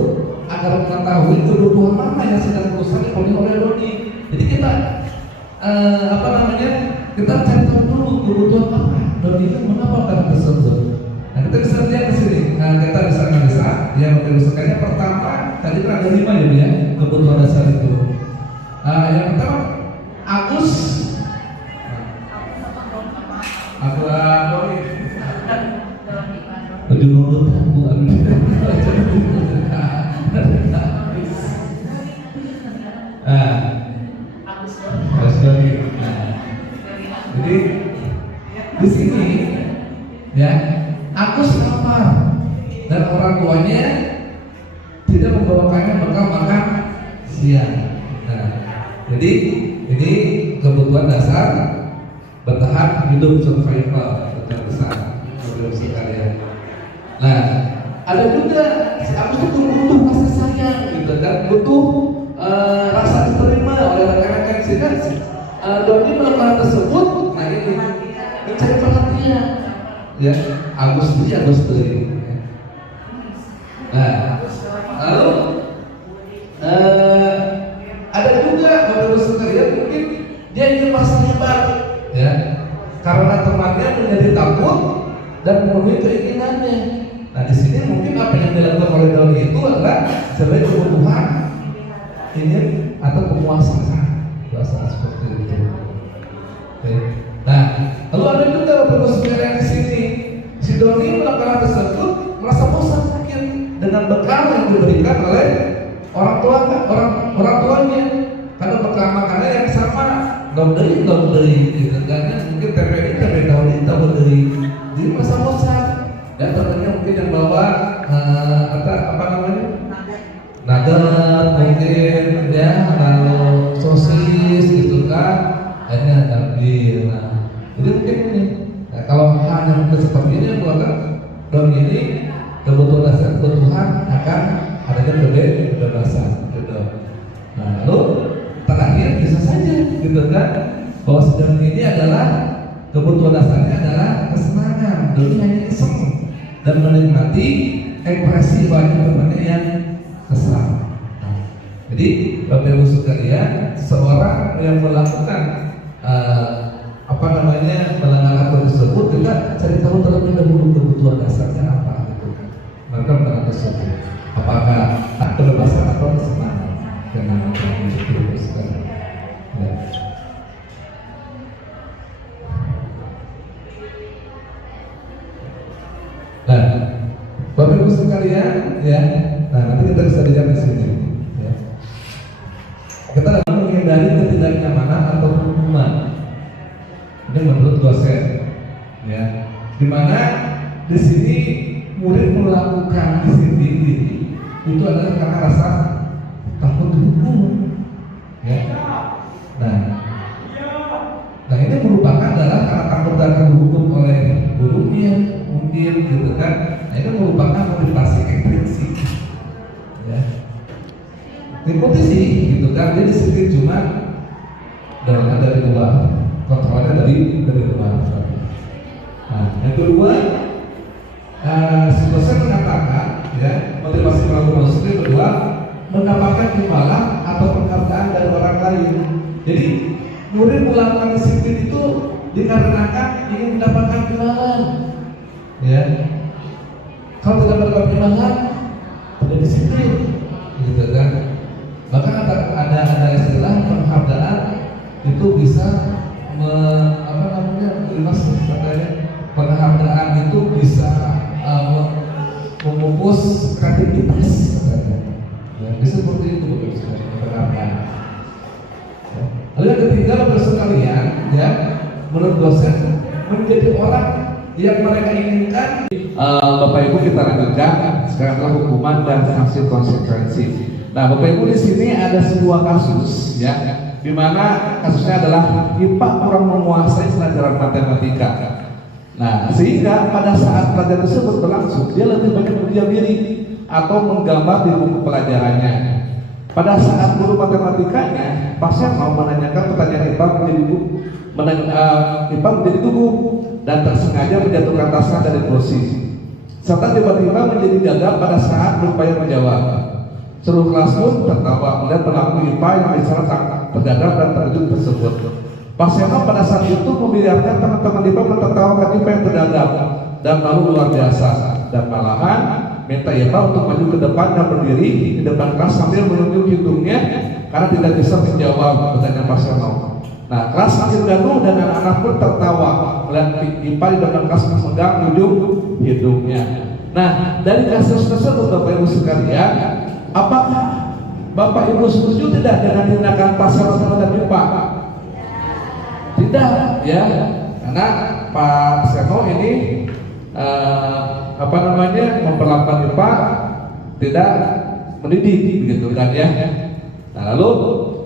agar mengetahui kebutuhan mana yang sedang berusaha dipenuhi oleh Doni. Jadi kita kita cari tahu dulu kebutuhan apa Doni itu mengapa tersebut. Nah, kita bisa lihat di sini. Nah, kita bisa analisa yang menurutkannya pertama tadi kan ada 5 ya kebutuhan dasar itu. Yang pertama Agus Doni baju nurut Bu jadi di sini ya Agus lapar dan orang tuanya tidak membawakannya bekal makan siang. Nah, jadi ini kebutuhan dasar bertahan hidup survival besar sekalian. Nah, ada juga si Agus itu butuh kasih sayang gitu kan, butuh rasa diterima oleh rekan-rekan sehingga Doni melakukan tersebut. Nah, ini mencari perhatian ya, Agus beli. Nah, lalu ada juga Bapak Ibu sekalian mungkin dia ingin merasa hebat ya, karena temannya menjadi takut dan memenuhi keinginannya. Nah, di sini mungkin apa yang dilakukan oleh Doni itu adalah sebagai kebutuhan ingin atau kepuasan seperti itu. Oke. Nah, lalu ada juga Bapak sekalian di sini, si Doni melakukan tersebut merasa bosan mungkin dengan bekal yang diberikan oleh orang tuanya, karena bekal makanan yang sama, nggak beli, gitu kan? Mungkin TPI tahu beli, jadi merasa bosan. Dan tentunya mungkin yang bawa nugget mungkin ya, lalu sosis gitu kan, akhirnya ambil. Nah, jadi mungkin ini. Nah, kalau hanya mungkin seperti ini yang keluarga Doni ini kebutuhan dasar kebutuhan akan adanya kebebasan gitu. Nah, lalu terakhir bisa saja gitu kan, bahwa Doni ini adalah kebutuhan dasarnya adalah kesenangan. Doni hanya iseng dan menikmati ekspresi banyak temannya yang kesal. Nah, jadi Bapak Ibu sekalian, seorang yang melakukan melanggar aturan tersebut, kita cari tahu terlebih dahulu kebutuhan dasarnya apa gitu kan. Mereka melanggar tersebut, apakah kebebasan atau kesenangan dengan Bapak Ibu sekalian. Ya. Nah, Bapak Ibu sekalian, ya. Nah, nanti kita bisa lihat di sini. Ya. Kita dapat menghindari ketidaknyamanan atau hukuman. Ini menurut dosen, ya. Dimana di sini murid melakukan disiplin diri itu adalah karena rasa takut dihukum, ya. Nah ini merupakan adalah karena takut akan dihukum oleh gurunya, mungkin gitu kan. Nah itu merupakan motivasi intrinsik, ya. Ikuti sih, gitu kan. Dia disiplin cuma dari luar, kontrolnya dari luar. Nah, yang kedua, si dosen mengatakan, ya, motivasi pelaku disiplin kedua mendapatkan imbalan atau penghargaan dari orang lain. Jadi murid melakukan disiplin itu dikarenakan ingin mendapatkan imbalan, ya. Kalau tidak mendapat imbalan, tidak disiplin, gitu kan. Bahkan ada istilah penghargaan itu bisa penghargaan itu bisa memupus kreativitas, ya, bisa seperti itu penghargaan. Lalu yang ketiga, Bapak sekalian, ya, menurut dosen menjadi orang yang mereka inginkan. Bapak Ibu, kita lanjutkan sekarang adalah hukuman dan sanksi konsekuensi. Nah, Bapak Ibu, di sini ada sebuah kasus, ya, di mana kasusnya adalah IPA kurang menguasai pelajaran matematika. Nah, sehingga pada saat pelajaran tersebut berlangsung, dia lebih banyak berdiam diri atau menggambar di buku pelajarannya. Pada saat guru matematikanya, pasien mau menanyakan pertanyaan IPA menjadi gugup dan tersengaja menjatuhkan tasnya dari kursi, serta tiba-tiba menjadi gagap pada saat berupaya menjawab. Seluruh kelas pun tertawa melihat pelaku IPA yang bicara tergagap dan terkejut tersebut. Pak Seno pada saat itu membiarkan teman-teman IPA menertawakan IPA yang tergagap dan malu luar biasa, dan malahan minta IPA untuk maju ke depan dan berdiri di depan kelas sambil menunjuk hidungnya karena tidak bisa menjawab pertanyaan Pak Seno. Nah, kelas makin gaduh dan anak-anak pun tertawa melihat IPA di depan kelas memegang ujung hidungnya. Nah, dari kasus tersebut Bapak Ibu sekalian, apakah Bapak Ibu setuju tidak dengan tindakan Pak Seno terhadap IPA? Tidak, ya, karena Pak Seno ini memperlakukan IPA tidak mendidik, begitu kan, ya. Nah, lalu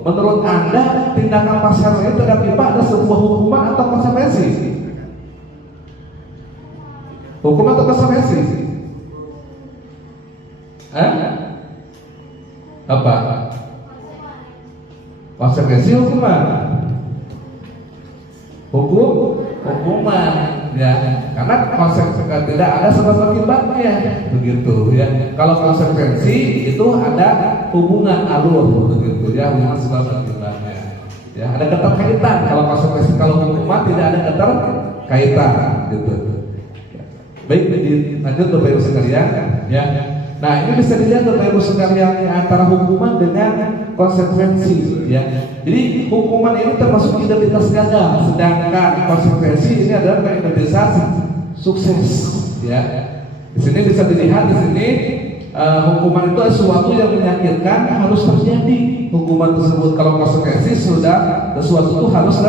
menurut Anda tindakan Pak Seno ini terhadap IPA ada sebuah hukuman atau konsekuensi? Hukuman atau konsekuensi? Apa? Konsekuensi hukuman. Hukuman, ya, karena konsekuensi tidak ada sebab akibatnya, begitu, ya. Kalau konsekuensi itu ada hubungan alur, begitu, ya, hubungan sebab akibatnya, ya, ada keterkaitan. Kalau konsekuensi, kalau hukuman tidak ada keterkaitan, gitu. Baik, lanjut Bapak Ibu sekalian, ya. Nah, ini bisa dilihat Bapak Ibu sekalian antara hukuman dengan konsekuensi, ya. Jadi hukuman ini termasuk identitas gagal, sedangkan konsekuensi ini adalah identitas sukses, ya. Di sini bisa dilihat di sini hukuman itu sesuatu yang menyakitkan harus terjadi. Hukuman tersebut, kalau konsekuensi sudah sesuatu itu harus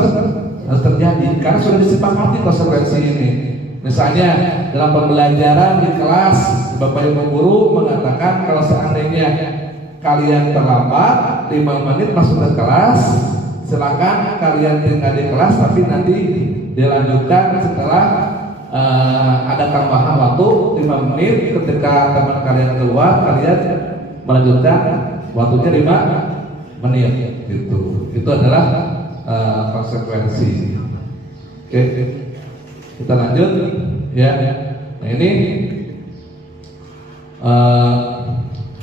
terjadi karena sudah disepakati konsekuensi ini. Misalnya dalam pembelajaran di kelas, Bapak Ibu guru mengatakan kalau seandainya kalian terlambat 5 menit masuk ke kelas, silakan kalian tinggal di kelas, tapi nanti dilanjutkan setelah ada tambahan waktu 5 menit. Ketika teman kalian keluar, kalian melanjutkan waktunya 5 menit, gitu. Itu adalah konsekuensi. Oke, kita lanjut, ya. Nah, ini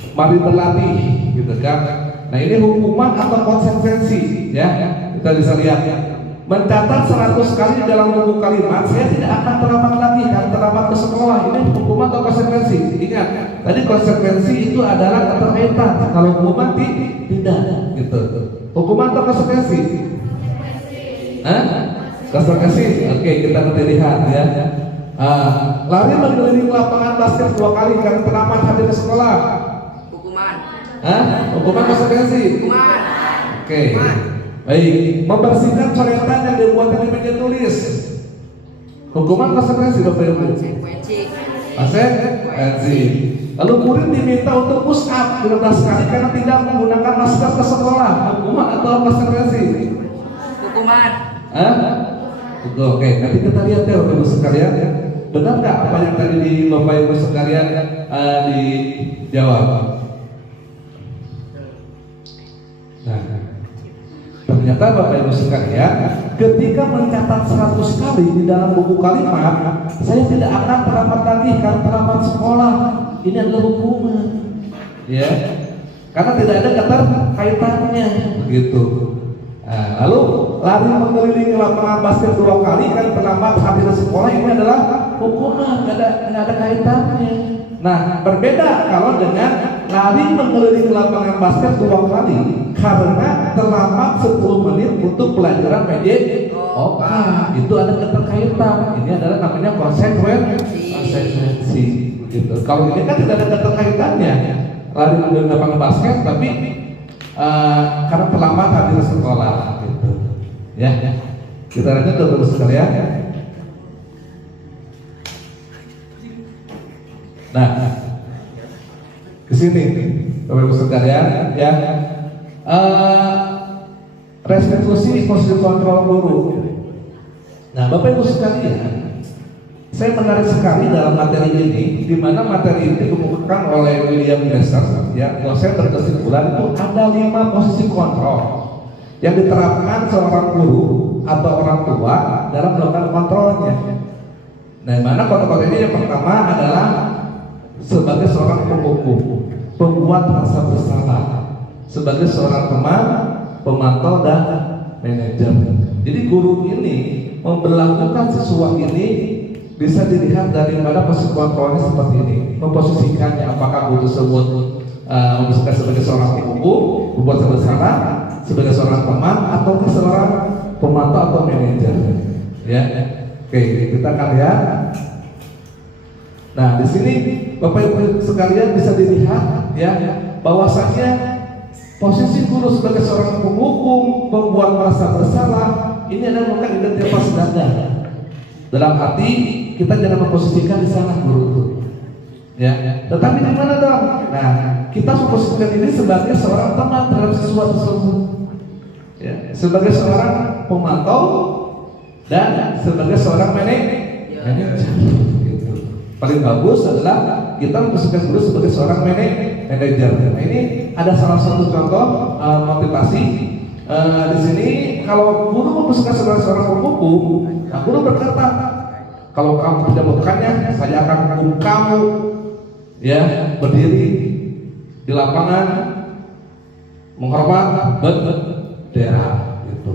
mari berlatih, gitu kan. Nah, ini hukuman atau konsekuensi, ya. Kita bisa lihat, mencatat 100 kali dalam buku kalimat, saya tidak akan terlambat lagi dan terlambat ke sekolah. Ini hukuman atau konsekuensi? Ingat, tadi konsekuensi itu adalah keterkaitan. Kalau hukuman tidak, gitu. Hukuman atau konsekuensi? Konsekuensi. Oke, kita nanti lihat, ya. Lari mengelilingi lapangan basket 2 kali karena terlambat hadir ke sekolah. Hukuman. Hukuman konsekuensi. Hukuman. Oke. Baik, membersihkan coretan yang dibuat di meja tulis. Hukuman konsekuensi Bapak Ibu. Konsekuensi. Lalu murid diminta untuk push up 15 kali karena tidak menggunakan masker ke sekolah. Hukuman atau konsekuensi? Hukuman. Oke, nanti kita lihat ya Bapak Ibu sekalian ya. Benar nggak apa yang tadi di Bapak Ibu sekalian dijawab? Nah, ternyata Bapak Ibu sekalian, ketika mencatat 100 kali di dalam buku kalimat, saya tidak akan terlambat lagi karena terlambat sekolah. Ini adalah hukuman, ya, karena tidak ada keterkaitannya, begitu. Nah, lalu lari mengelilingi lapangan basket 2 kali kan terlambat hadir sekolah, ini adalah hukuman, tidak ada kaitannya. Nah, berbeda kalau dengan lari mengelilingi lapangan basket 2 kali karena terlambat 10 menit untuk pelajaran PJ. Itu ada keterkaitan. Ini adalah namanya konsekuensi. Gitu. Kalau ini kan tidak ada keterkaitannya, lari mengelilingi lapangan basket, tapi karena terlambat hadir sekolah. Gitu. Ya, kita lanjut terus sekalian. Nah, kesini Bapak Ibu sekalian ya, restitusi posisi kontrol guru. Nah, Bapak Ibu sekalian, saya menarik sekali dalam materi ini, di mana materi ini dikemukakan oleh William Glasser, ya, dosen berkesimpulan itu ada 5 posisi kontrol yang diterapkan seorang guru atau orang tua dalam melakukan kontrolnya. Nah, mana kontrol ini yang pertama adalah sebagai seorang penghukum, pembuat rasa bersalah, sebagai seorang teman, pemantau dan manajer. Jadi guru ini memperlakukan siswa ini bisa dilihat daripada posisi kontrolnya seperti ini, memposisikannya apakah guru tersebut memposisikan sebagai seorang penghukum, pembuat rasa bersalah, sebagai seorang teman, atau seorang pemantau atau manajer. Ya, oke, kita akan lihat. Nah, di sini Bapak Ibu sekalian bisa dilihat ya, bahwasanya posisi guru sebagai seorang penghukum, pembuat merasa bersalah, ini adalah bukan identitas dada. Dalam arti kita jangan memposisikan di sana guru itu. Ya, tetapi di mana dong? Nah, kita memposisikan ini sebagai seorang teman terhadap siswa tersebut. Ya, sebagai seorang pemantau dan sebagai seorang manajer. Paling bagus adalah kita memposisikan guru sebagai seorang manajer. Nah, ini ada salah satu contoh motivasi di sini. Kalau guru memposisikan sebagai seorang penghukum, nah, guru berkata, kalau kamu tidak melakukannya, saya akan hukum kamu, ya, berdiri di lapangan menghormat bendera. Gitu.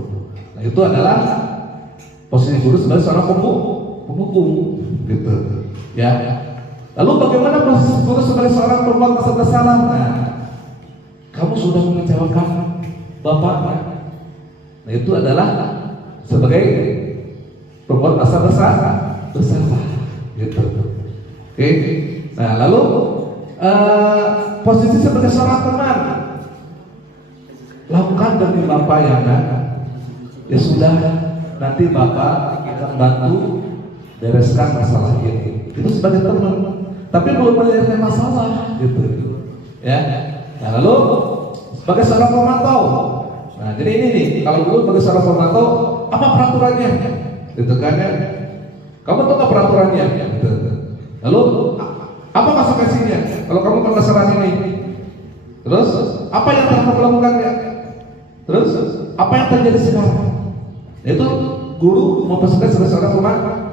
Nah, itu adalah posisi guru sebagai seorang penghukum, gitu. Ya. Lalu bagaimana posisi guru sebagai seorang pembuat rasa bersalah? Nah, kamu sudah mengecewakan bapaknya. Nah, itu adalah sebagai pembuat rasa bersalah, gitu. Oke. Nah, lalu posisi sebagai seorang teman, lakukan demi bapak yang ya sudah, nanti bapak akan bantu bereskan masalah ini. Itu sebagai teman, tapi belum menyelesaikan masalah, gitu. Ya. Nah, lalu sebagai seorang pemantau. Nah, jadi ini nih, kalau dulu sebagai seorang pemantau, apa peraturannya? Gitu kan ya? Kamu tahu nggak peraturannya? Gitu. Lalu apa konsekuensinya kalau kamu pelaksanaan ini? Terus apa yang akan kamu lakukan ya? Terus apa yang terjadi sekarang? Itu guru memposisikan sebagai seorang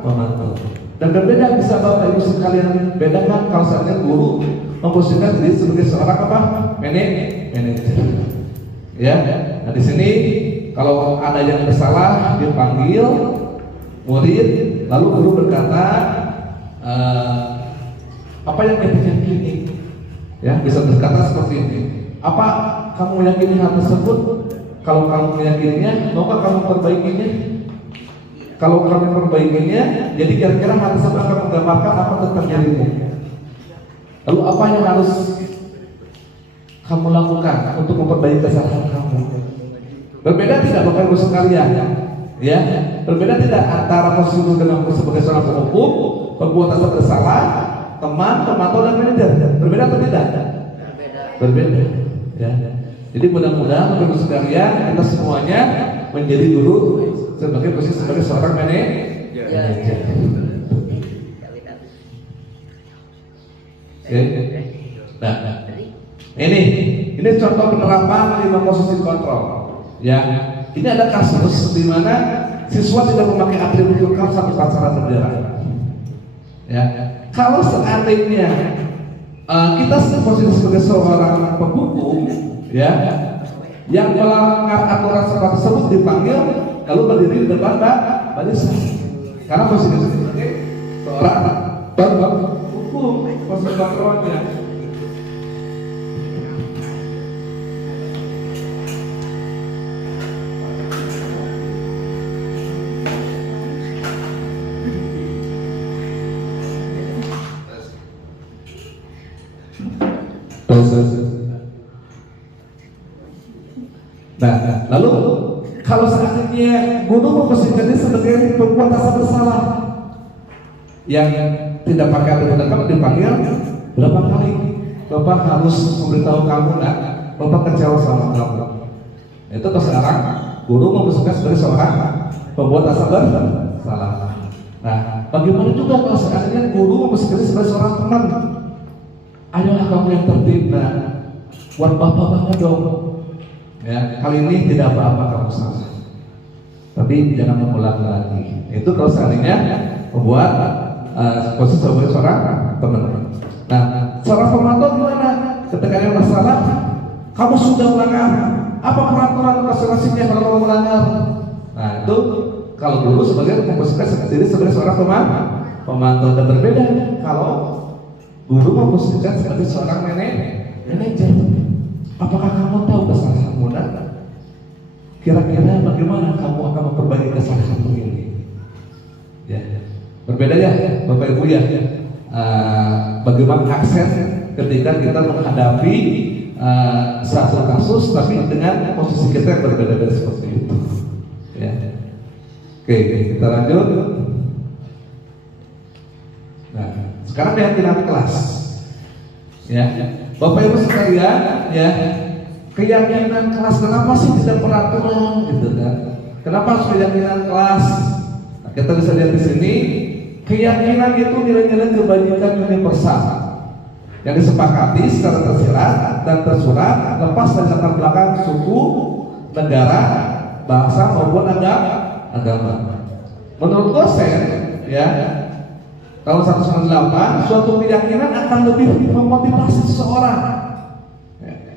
pemantau. Dan berbeda, bisa Bapak Ibu sekalian bedakan kalau seandainya guru memposisikan diri sebagai seorang apa? Manajer. Ya. Nah, di sini kalau ada yang bersalah dipanggil murid, lalu guru berkata apa yang kita yakini? Ya, bisa berkata seperti ini. Apa kamu meyakini hal tersebut? Kalau kamu meyakininya, maukah kamu perbaikinya? Kalau kamu perbaikinya, jadi kira-kira hal tersebut akan menggambarkan apa terjadinya. Lalu apa yang harus kamu lakukan untuk memperbaiki kesalahan kamu? Berbeda tidak Bapak Ibu sekalian? Ya, berbeda tidak antara posisi guru dengan sebagai seorang penghukum, pembuat asal bersalah, teman, pemantau dan manajer? Berbeda atau tidak? Berbeda. Ya. Jadi mudah-mudahan Bapak Ibu sekalian kita semuanya menjadi guru sebagai posisi sebagai seorang manajer. Oke. Nah, ini contoh penerapan 5 posisi kontrol. Ya, ini ada kasus di mana siswa tidak memakai atribut lengkap saat upacara bendera. Ya, kalau seandainya kita posisi sebagai seorang penghukum, ya, yang melanggar aturan seperti tersebut dipanggil lalu berdiri di depan barisan. Karena posisi sebagai seorang penghukum, posisi kontrolnya. Nah, lalu kalau seandainya guru memposisikannya sebagai pembuat asal bersalah yang tidak pakai atribut lengkap dipanggil berapa kali? Bapak harus memberitahu kamu, nak, Bapak kecewa sama kamu. Itu sekarang guru memposisikan sebagai seorang pembuat asal bersalah. Nah, bagaimana juga kalau seandainya guru memposisikannya sebagai seorang teman? Ayolah kamu yang tertib, nah, buat bapak banget dong. Ya, kali ini tidak apa-apa kamu salah, tapi jangan mengulang lagi. Itu kalau seandainya membuat posisi sebagai seorang teman. Nah, seorang pemantau gimana? Ketika ada masalah, kamu sudah melanggar, apa peraturan masing-masingnya kalau kamu melanggar? Nah, itu kalau guru sebagai memposisikan diri sebagai seorang pemantau. Dan berbeda kalau guru memposisikan sebagai seorang manajer. Apakah kamu tahu kesalahanmu? Kira-kira bagaimana kamu akan memperbaiki kesalahanmu ini? Ya, berbeda ya, Bapak Ibu ya. Bagaimana akses ketika kita menghadapi satu kasus, tapi dengan posisi kita yang berbeda-beda seperti itu. Ya. Oke, kita lanjut. Nah, sekarang keyakinan kelas. Ya, Bapak Ibu sekalian, ya, keyakinan kelas, kenapa sih tidak peraturan gitu kan? Kenapa harus keyakinan kelas? Nah, kita bisa lihat di sini, keyakinan itu nilai-nilai kebajikan universal yang disepakati secara tersirat dan tersurat, lepas dari latar belakang suku, negara, bahasa maupun agama. Menurut dosen, ya, tahun 198, suatu keyakinan akan lebih memotivasi seseorang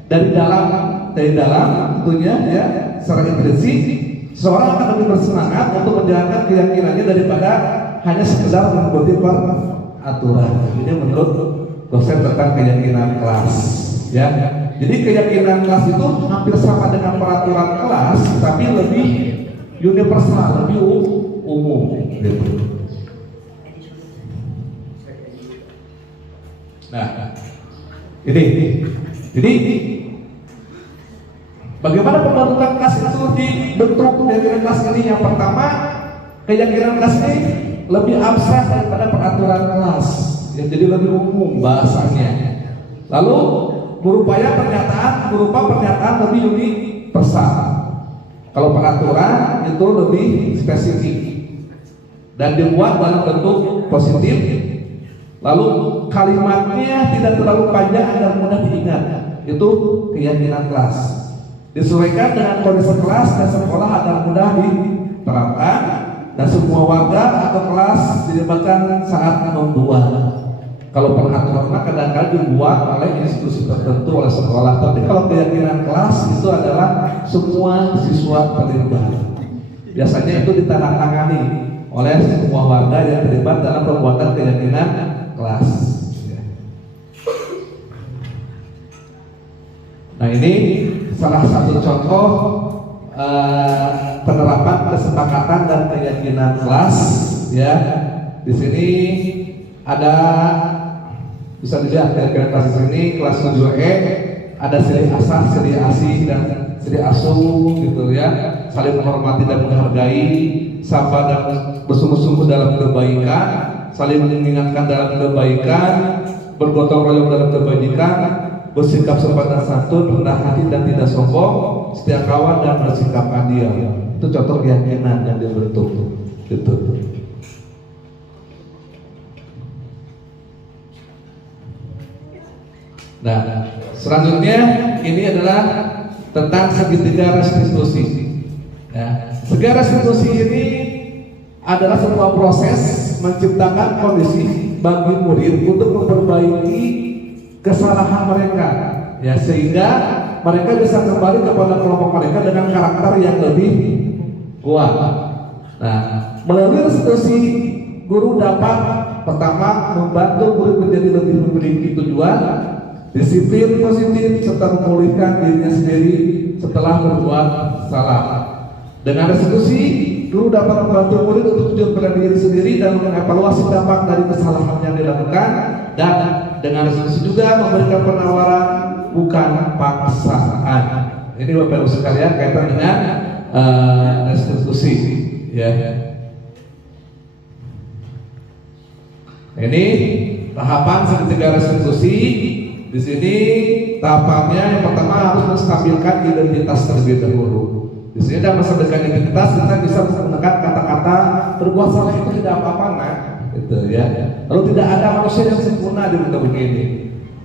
dari dalam tentunya, ya, secara intrinsik seseorang akan lebih bersemangat untuk menjalankan keyakinannya daripada hanya sekedar mengikuti peraturan. Ini menurut dosen tentang keyakinan kelas, ya. Jadi keyakinan kelas itu hampir sama dengan peraturan kelas, tapi lebih universal, lebih umum, gitu. Nah, ini, jadi bagaimana pembentukan kelas itu dibentuk keyakinan kelas ini? Yang pertama, keyakinan kelas ini lebih abstrak daripada peraturan kelas, ya, jadi lebih umum bahasanya. Lalu berupa pernyataan lebih universal. Kalau peraturan itu lebih spesifik dan dibuat dalam bentuk positif. Lalu kalimatnya tidak terlalu panjang agar mudah diingat. Itu keyakinan kelas. Disesuaikan dengan kondisi kelas dan sekolah agar mudah diterapkan, dan semua warga atau kelas dilibatkan saat membuat. Kalau peraturan kadang-kadang dibuat oleh institusi tertentu, oleh sekolah. Tapi kalau keyakinan kelas itu adalah semua siswa terlibat. Biasanya itu ditandatangani oleh semua warga yang terlibat dalam pembuatan keyakinan kelas. Nah, ini salah satu contoh penerapan kesepakatan dan keyakinan kelas, ya. Di sini ada, bisa dilihat keyakinan kelas ini kelas 7E, ada siri asah, siri asih, dan Jadi asuh gitu ya, saling menghormati dan menghargai, sabar dan bersungguh-sungguh dalam kebaikan, saling mengingatkan dalam kebaikan, bergotong royong dalam kebaikan, bersikap sopan dan santun, rendah hati dan tidak sombong, setia kawan dan bersikap adil. Itu contoh keyakinan yang dibentuk. Gitu. Nah, selanjutnya ini adalah tentang segitiga restitusi. Ya, segitiga restitusi ini adalah sebuah proses menciptakan kondisi bagi murid untuk memperbaiki kesalahan mereka, ya sehingga mereka bisa kembali kepada kelompok mereka dengan karakter yang lebih kuat. Nah, melalui restitusi guru dapat pertama membantu murid menjadi lebih memiliki tujuan, disiplin positif, serta memulihkan dirinya sendiri setelah berbuat salah. Dengan restitusi, guru dapat membantu murid untuk tujuan pada diri sendiri dan mengevaluasi dampak dari kesalahan yang dilakukan, dan dengan restitusi juga memberikan penawaran bukan paksaan. Ini Bapak Ibu sekalian kaitan dengan restitusi, ya. Ini tahapan segitiga restitusi. Di sini tahapannya yang pertama harus menstabilkan identitas terlebih dahulu. Di sini dalam menstabilkan identitas kita bisa menggunakan kata-kata berbuat salah itu tidak apa-apa, nah, gitu ya. Lalu tidak ada manusia yang sempurna di muka bumi ini.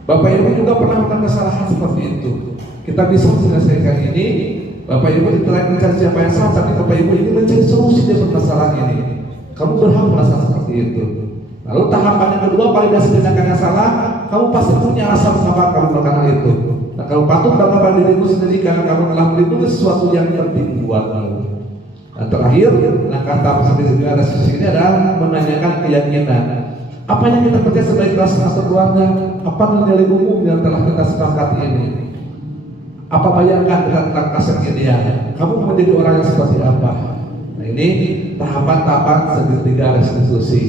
Bapak Ibu juga pernah melakukan kesalahan seperti itu. Kita bisa menyelesaikan ini. Bapak Ibu tidak mencari siapa yang salah, tapi Bapak Ibu ini mencari solusi dari permasalahan ini. Kamu berhak merasa seperti itu. Lalu tahapan yang kedua, validasi tindakan yang salah. Kamu pasti punya alasan mengapa kamu melakukan hal itu. Nah, kalau patut bangga pada dirimu sendiri karena kamu telah melindungi sesuatu yang penting buat kamu. Nah, terakhir, langkah tahap segitiga restitusi ini adalah menanyakan keyakinan. Apa yang kita percaya sebagai kelas atau keluarga? Apa nilai umum yang telah kita sepakati ini? Apa bayangkan tentang kelas yang ideal? Kamu menjadi orang yang seperti apa? Nah, ini tahapan-tahapan segitiga restitusi,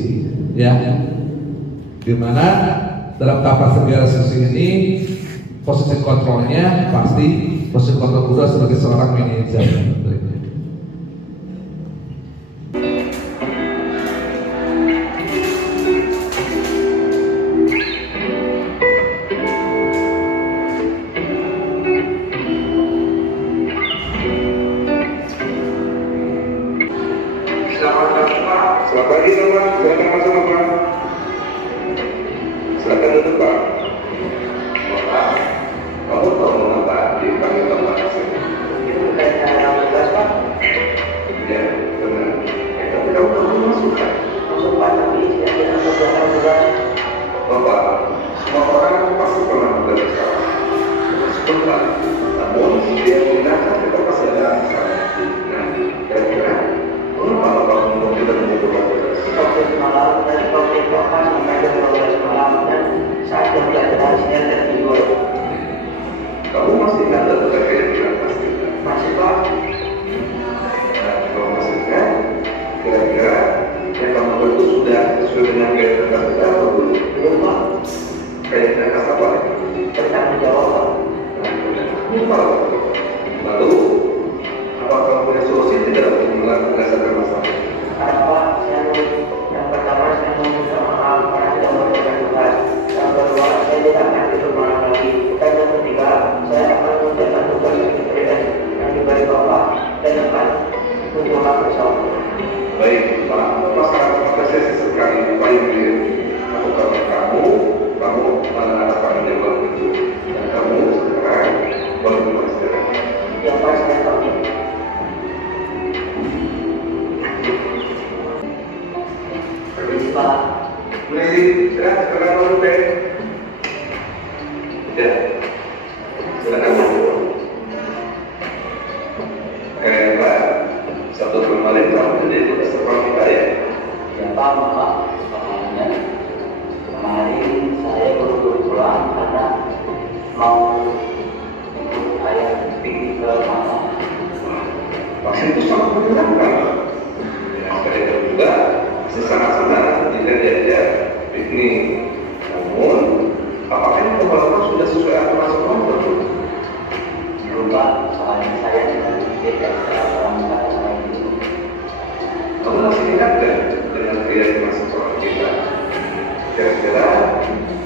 ya. Dimana dalam tahapan segitiga restitusi ini posisi kontrolnya pasti posisi kontrol guru sebagai seorang manajer. Selamat pagi teman, silakan masuk Pak. Silakan duduk Pak. Bapak, kamu tahu mengapa dipanggil Bapak di sini? Itu bukan yang tugas Pak. Ya, benar. Tapi kamu masuk kan? Masuk Pak, tapi tidak ada tugas. Bapak, semua orang pasti pernah belajar salah. Sebentar, namun dia menggunakan kita pasti ada salah. Nah, kira-kira kenapa Bapak tidak mengumpulkan tugas? Seperti semalam dan seperti Bapak sampai jam 12 malam dan saat jam belajar harusnya tertidur. Kamu masih ingat tugas kira-kira pasti? Masih Pak. Nah, kalau masih ingat, kira-kira yang kamu bentuk sudah sesuai dengan gaya tugas kita atau belum? Belum Pak. Gaya tugas apa? Bertanggung jawab Pak. Nah, lalu apakah kamu punya solusi tidak untuk menyelesaikan masalah? Pak, yang pertama saya meminta maaf karena tidak memberikan tugas. Yang kedua, saya tidak akan tidur malam lagi. Dan yang ketiga, saya akan mengerjakan tugas yang diberi Bapak dan akan mencoba bersama. Baik, Pak. Bapak sangat apresiasi sekali upaya beliau. Aku kamu menandatangani jadwal itu. Dan kamu sekarang boleh beristirahat. Yang pasti saya tahu. Pak, mulai istirahat sekarang dulu deh. Ya, silakan masuk. Pak, satu kemarin kamu jadi peserta kita ya? Ya Pak, Pak. Kemarin saya baru pulang karena mau ikut ayah pergi ke mana? Pasti itu sangat menyenangkan. Ya, sekali juga. Sana-sana tidak diajak piknik. Namun, apakah yang kepala sudah sesuai Kamu masih ingat gak dengan keyakinan sekolah kita? Kira-kira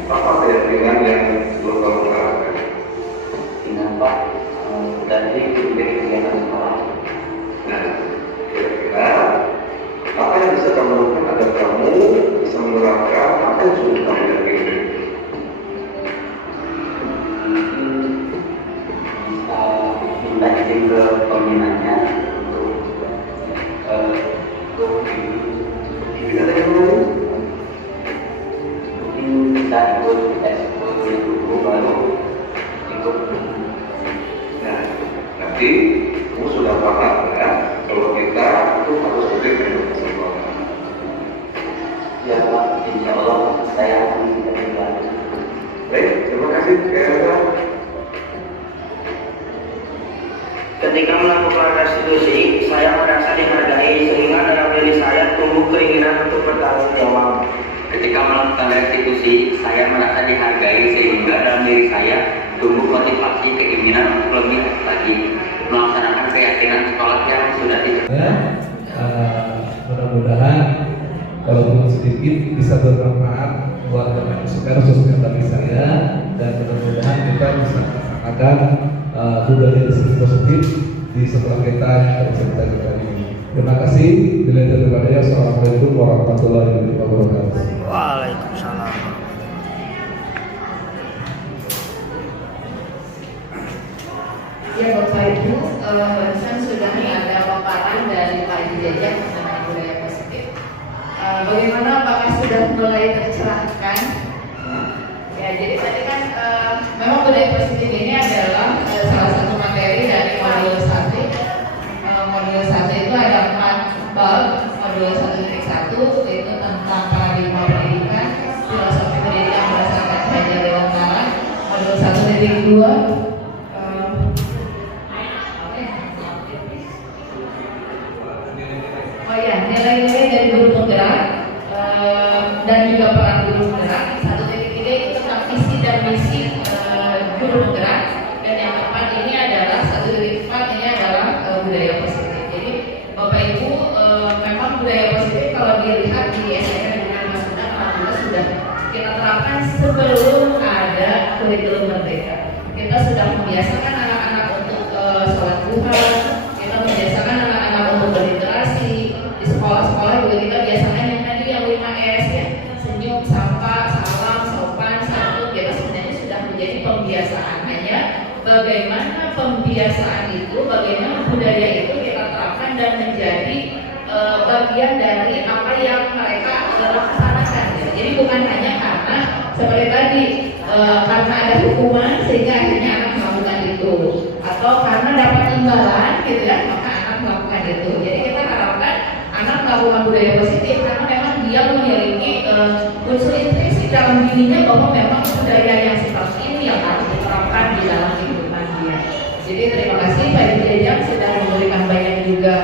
apa keyakinan yang belum kamu terapkan? Ingat Pak, tadi kegiatan sekolah. Nah, kira-kira apa yang bisa kamu lakukan agar kamu bisa menerapkan apa yang sudah kamu yakini? Bisa minta izin ke pembinanya untuk Tidak ada yang lain? mungkin bisa ikut ekskul guru baru ikut. Nah, nanti kamu sudah paham ya kalau kita itu harus rutin ke sekolah. Ya Pak, insya Allah saya akan terlibat. Baik, terima kasih. Kira-kira Ketika melakukan restitusi, saya merasa dihargai sehingga dalam diri saya tumbuh keinginan untuk bertanggung jawab. Ketika melakukan restitusi, saya merasa dihargai sehingga dalam diri saya tumbuh motivasi keinginan untuk lebih lagi melaksanakan keyakinan sekolah yang sudah Ya, mudah-mudahan walaupun sedikit bisa bermanfaat buat teman-teman khususnya bagi saya, dan mudah-mudahan kita bisa melaksanakan budaya disiplin positif di sekolah kita yang bisa kita jalani. Terima kasih. Bila terima kasih. Assalamualaikum warahmatullahi wabarakatuh. Waalaikumsalam. Ya Bapak Ibu, barusan sudah ada paparan dari Pak Jajak mengenai budaya positif. Bagaimana, apakah sudah mulai tercerahkan? Ya, jadi tadi kan memang budaya positif ini adalah salah satu materi dari modul 1. Modul 1 itu ada 4 bab. Modul 1.1 yaitu tentang paradigma pendidikan, filosofi pendidikan berdasarkan belajar dewasa. Modul 1.2 nilai-nilai dari guru penggerak dan juga peran guru penggerak. 1.3 itu tentang visi dan misi guru penggerak, dan yang keempat ini adalah 1.4 ini adalah budaya positif. Jadi Bapak Ibu, memang budaya positif kalau dilihat di SNM dengan Mas Undang alhamdulillah sudah kita terapkan sebelum ada kurikulum merdeka. Kita sudah membiasakan anak-anak untuk sholat duha, kita membiasakan anak-anak untuk berliterasi. Di sekolah-sekolah juga kita biasakan yang tadi yang 5S ya, senyum, sapa, salam, sopan, santun. Kita sebenarnya sudah menjadi pembiasaan. Hanya bagaimana pembiasaan itu, bagaimana budaya itu kita terapkan dan menjadi bagian dari apa yang mereka laksanakan. Jadi bukan hanya karena seperti tadi karena ada hukuman sehingga akhirnya anak melakukan itu, atau karena dapat imbalan gitu ya maka anak melakukan itu. Jadi kita harapkan anak melakukan budaya positif karena memang dia memiliki unsur intrinsik dalam dirinya bahwa memang budaya yang seperti ini yang harus diterapkan di dalam kehidupan dia. Jadi terima kasih Pak Jajang sudah memberikan banyak juga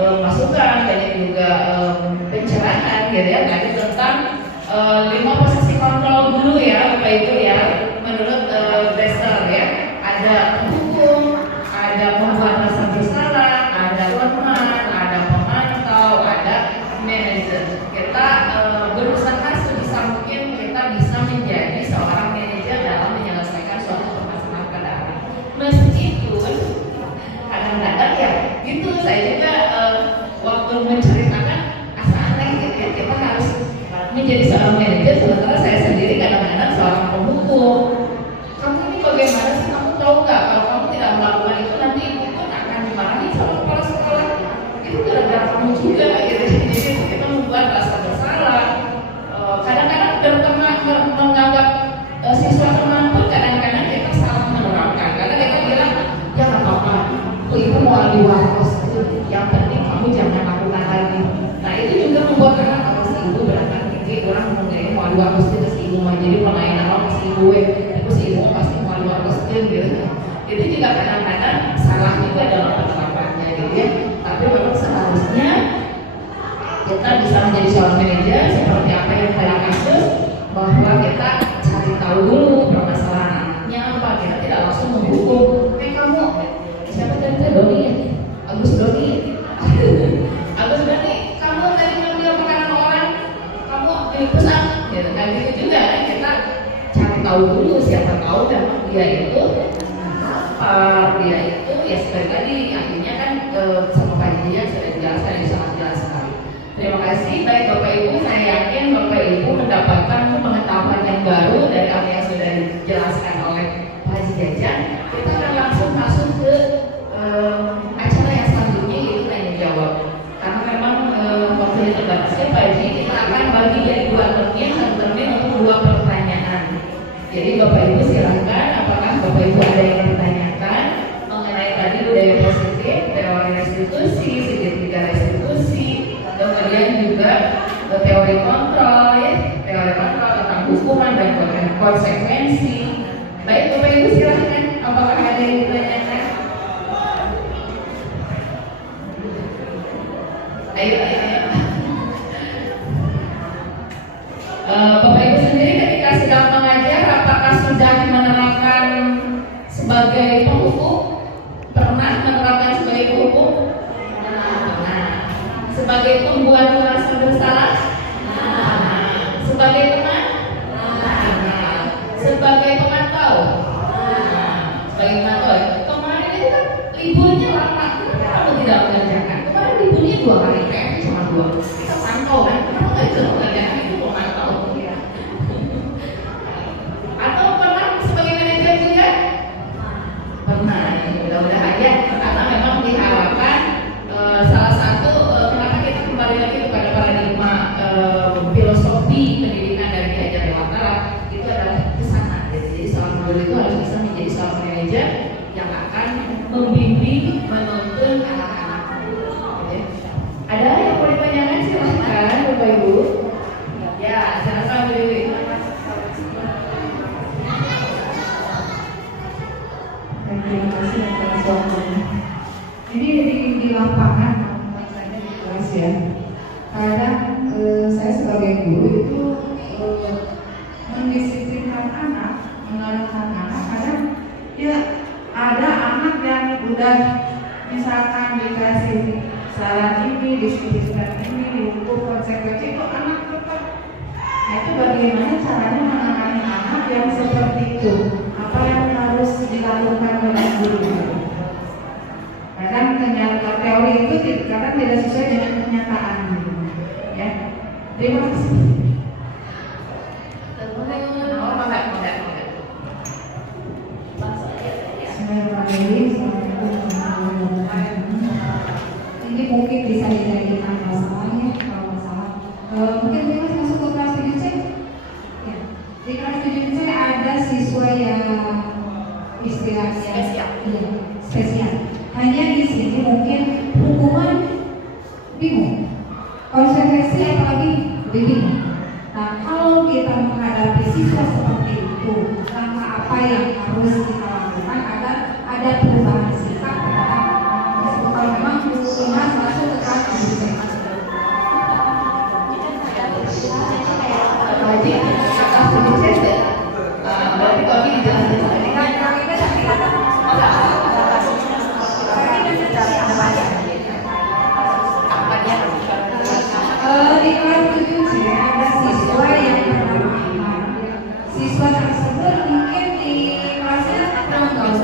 masukan, banyak juga pencerahan gitu ya tadi tentang 5 posisi kontrol dulu ya Bapak Ibu ya, menurut Dresser ya, ada hukum, ada pembuat rasa bersalah, ada teman, ada pemantau, ada manajer. Kita berusaha sebisa mungkin kita bisa menjadi seorang manajer dalam menyelesaikan suatu permasalahan kendaraan. Meskipun kadang-kadang ya gitu, saya juga waktu menceritakan asa aneh gitu ya, kita harus menjadi seorang manajer sementara saya sendiri kadang-kadang seorang penghukum. Kamu ini bagaimana sih, kamu tahu nggak kalau kamu tidak melakukan itu nanti ibu pun akan dimarahi sama kepala sekolah. Itu gara-gara kamu juga gitu. Jadi kita membuat rasa bersalah. Kadang-kadang berteman menganggap siswa teman pun kadang-kadang kita salah menerapkan karena kita bilang ya nggak apa-apa, itu mau diwaros, yang penting kamu jangan lakukan lagi. Nah itu juga membuat anak apa si ibu berangkat gede orang ngomongin mau diwaros itu si ibu mau jadi pemain apa si ibu itu si ibu pasti mau diwaros gitu. Itu juga kadang-kadang salah juga dalam penerapannya gitu ya. Tapi memang seharusnya kita bisa menjadi seorang manajer seperti apa yang saya kasus, bahwa kita cari tahu dulu permasalahan anaknya apa, kita tidak langsung menghukum kamu siapa tadi Doni ya tahu memang dia itu ya seperti tadi akhirnya kan sama Pak Jijan sudah dijelaskan, sangat jelas sekali. Terima kasih. Baik Bapak Ibu, saya yakin Bapak Ibu mendapatkan pengetahuan yang baru dari apa yang sudah dijelaskan oleh Pak Jijan. Kita akan langsung masuk ke acara yang selanjutnya, yaitu tanya jawab. Karena memang waktu terbatasnya Pak Ji, kita akan bagi dari 2 termin, 1 termin untuk 2 pertanyaan. Jadi Bapak Ibu silahkan, apakah Bapak Ibu ada yang ditanyakan mengenai tadi budaya positif, teori restitusi, segitiga restitusi, kemudian juga teori kontrol, ya, teori kontrol tentang hukuman dan konsekuensi. Baik Bapak Ibu silahkan, apakah ada yang ditanyakan? Ayo. Bapak Ibu sendiri ketika sedang mengajar, apakah sudah menerapkan sebagai penghukum? Pernah menerapkan sebagai penghukum? Pernah. Sebagai pembuat merasa bersalah? Sebagai teman? Sebagai pemantau? Sebagai pemantau. Kemarin itu kan liburnya lama, kenapa kamu tidak mengerjakan? Kemarin liburnya 2 hari, kayaknya cuma 2. Kita pantau kan? Kenapa nggak itu mengerjakan itu pemantau? Atau pernah sebagai manajer juga? Pernah. Mudah-mudahan ya, karena memang diharapkan salah satu kenapa kita kembali lagi kepada paradigma filosofi pendidikan dari Ki Hajar Dewantara itu adalah kesana. Jadi seorang guru itu harus bisa menjadi seorang manajer yang akan membimbing, menuntun anak-anak. Oke. Ada yang mau ditanyakan silahkan Bapak Ibu. Ya, silakan Bu Dewi. Terima kasih atas waktunya. Ini di lapangan, bukan saja di kelas ya. Kadang saya sebagai guru itu mendisiplinkan anak, mengarahkan anak. Kadang ya ada anak yang udah misalkan dikasih saran ini, disiplin ini, dihukum konsekuensi, itu anak tetap. Nah itu bagaimana caranya menangani anak yang seperti itu? Apa yang harus dilakukan oleh guru? Kadang ternyata teori itu kadang tidak sesuai dengan kenyataan. Ya, terima kasih. Ini mungkin bisa dijadikan masalahnya kalau masalah. Mungkin kita masuk ke kelas 7C. Ya. Di kelas 7C ada siswa yang istilahnya spesial. Hanya di sini mungkin hukuman bingung, konsekuensi apalagi bingung. Nah kalau kita menghadapi siswa seperti itu, langkah apa yang harus kita lakukan agar ada perubahan sikap kalau memang Tuhan masuk ke kelas 7C. Jadi kakak sedikit berarti kalau ini dijelaskan ini kan di kelas 7C ada siswa yang bernama siswa tersebut mungkin di kelasnya kurang tahu.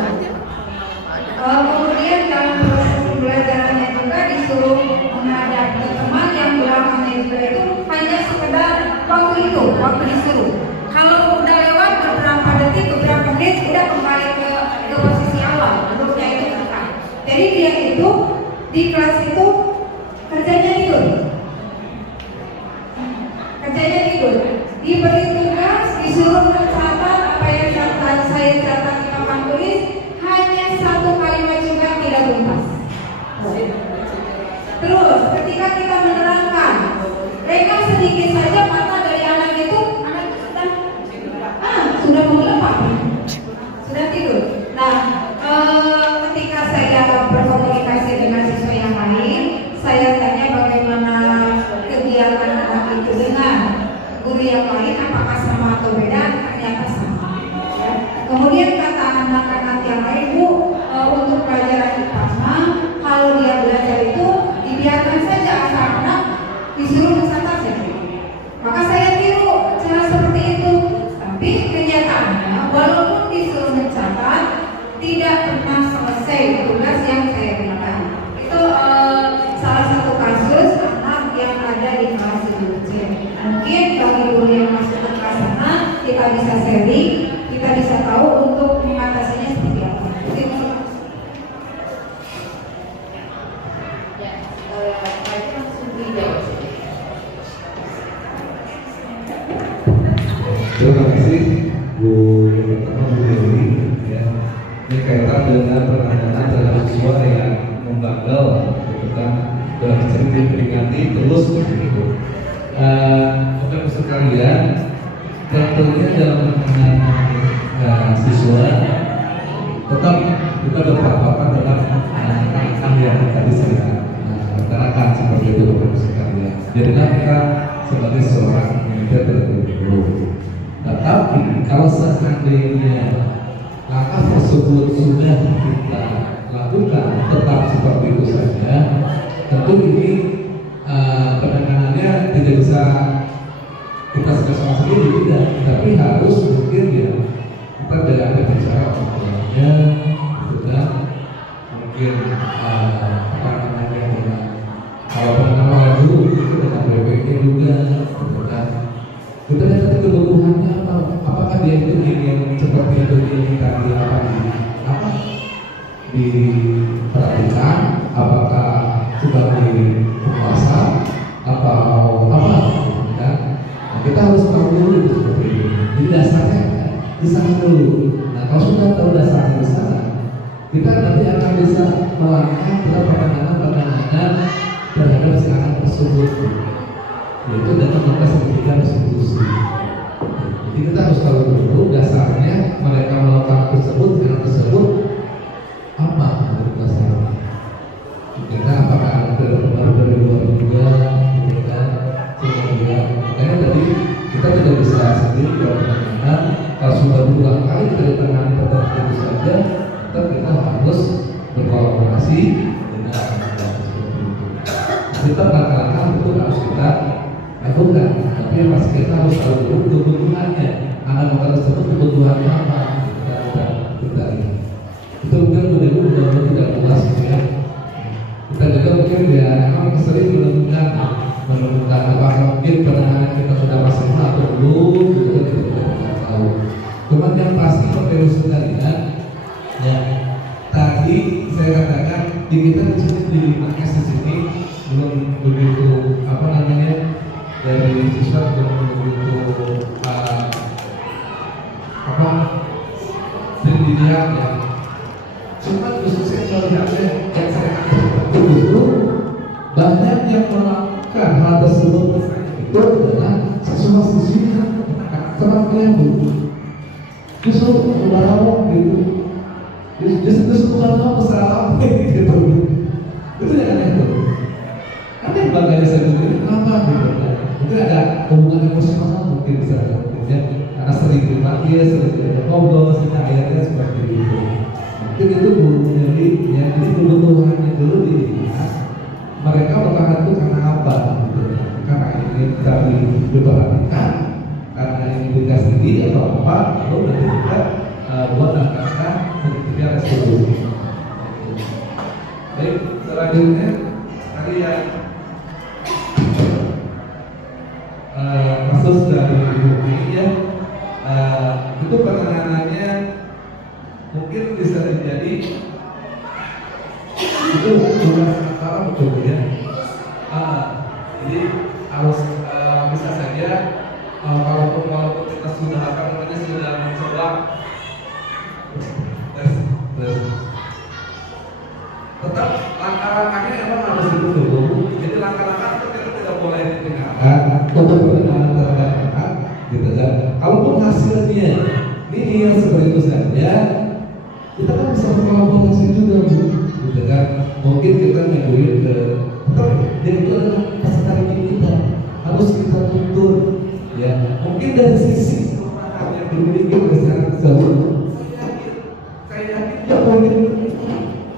Kemudian dalam proses pembelajarannya juga disuruh menghadap ke teman yang belakangnya juga itu hanya sekedar waktu disuruh. Kalau udah lewat beberapa detik, beberapa menit udah kembali ke posisi awal, duduknya itu tetap. Jadi dia itu di kelas itu kerjanya tidur. Diberi tugas, disuruh mencatat apa yang saya catat di papan tulis, hanya 1 kalimat juga tidak tuntas. Terus ketika kita menerangkan, mereka sedikit saja mata dari anak itu sudah menggelepar, sudah tidur. Nah, ketika saya berkomunikasi dengan siswa yang lain, saya tanya bagaimana kegiatan anak itu dengan guru yang lain, apakah sama atau beda? Ternyata sama. Ya. Kemudian kata anak-anak yang lain, Bu, untuk pelajaran IPA, kalau dia belajar itu dibiarkan saja asal anak disuruh mencatat saja. Maka saya tiru cara seperti itu. Tapi kenyataannya, walaupun disuruh tidak pernah selesai tugas yang saya berikan. Itu salah satu kasus anak yang ada di kelas 7C. Mungkin bagi guru yang masuk ke kelas sana, kita bisa sharing, kita bisa tahu untuk mengatasinya seperti apa. Terima kasih Bu Dewi. Ya, ini kaitan dengan penanganan terhadap siswa yang membanggal, tentang dalam sering diperingati terus begitu. Bapak-Ibu sekalian, tentunya dalam penanganan siswa tetap kita berpapakan dalam yang tadi saya utarakan seperti itu Bapak-Ibu sekalian. Jadilah kita sebagai seorang manajer terlebih dahulu. Tetapi kalau seandainya langkah tersebut sudah kita lakukan tetap seperti itu saja, tentu ini penanganannya tidak bisa kita sama sendiri, tidak, tapi harus mungkin ya kita tidak ada bicara orangnya, juga mungkin apa namanya dengan kalau penanaman dulu itu dengan BPK juga, kan? Kita lihat kebutuhannya apa? Apakah dia itu ingin seperti itu ingin tadi apa diperhatikan? Apakah sebagai penguasa atau apa? Kan? Nah, kita harus tahu dulu itu seperti itu. Jadi dasarnya di sana dulu. Nah, kalau sudah tahu dasarnya di sana, kita nanti akan bisa melangkah ke penanganan terhadap si anak tersebut. Yaitu dalam konteks pendidikan institusi. Jadi kita harus tahu dulu dasarnya mereka melakukan tersebut, anak tersebut apa dasarnya. Kita apakah ada pengaruh dari luar juga, gitu kan? Sehingga makanya tadi kita tidak bisa sendiri kalau penanganan. Kalau sudah berulang kali kita ditangani tetap itu saja, tetap kita harus berkolaborasi dengan anak-anak seperti itu. Kita langkah-langkah itu harus kita lakukan, tapi yang pasti kita harus tahu dulu kebutuhannya. Anak-anak tersebut kebutuhannya apa? Kita lihat. Itu mungkin benar-benar tidak jelas ya. Kita juga mungkin ya memang sering menemukan apakah mungkin penanganan kita sudah maksimal atau belum, itu kita tidak tahu. Cuman yang pasti Bapak-Ibu sekalian, ya tadi saya katakan di kita di sini di Limankes di sini belum begitu apa namanya dari siswa belum begitu apa dilihat ya. Cuma justru saya melihatnya yang saya itu justru banyak yang melakukan hal tersebut itu adalah siswa-siswi teman kalian justru berlalu gitu, justru berlalu bersalah gitu, itu yang aneh tuh. Ada yang bangganya saya sendiri, kenapa gitu? Mungkin ada hubungan emosional mungkin bisa ya, karena sering dipanggil, sering ngobrol, sehingga akhirnya seperti itu. Mungkin itu jadi ya, jadi kebutuhannya dulu dilihat mereka bertahan itu karena apa? Gitu. Karena ini tadi diperhatikan, karena ini tugas tinggi atau apa? Lalu nanti kita buat langkah sedikitnya resolusi. Baik, selanjutnya tadi yang kasus dari Ibu ya, itu penanganannya mungkin bisa terjadi itu sudah salah betul ya. Jadi harus bisa saja walaupun kita sudah apa namanya sudah mencoba tetap langkah-langkahnya memang harus dulu. Jadi langkah-langkah itu kita tidak boleh ditinggalkan untuk penanganan terhadap anak, gitu kan. Kalaupun hasilnya ini yang seperti itu saja, kita kan bisa berkolaborasi juga, gitu kan. Mungkin kita ngajuin ke, tapi dia itu adalah peserta didik kita, harus kita tuntut, ya. Mungkin dari sisi kelemahan yang dimiliki oleh sekarang tersebut, saya yakin dia boleh.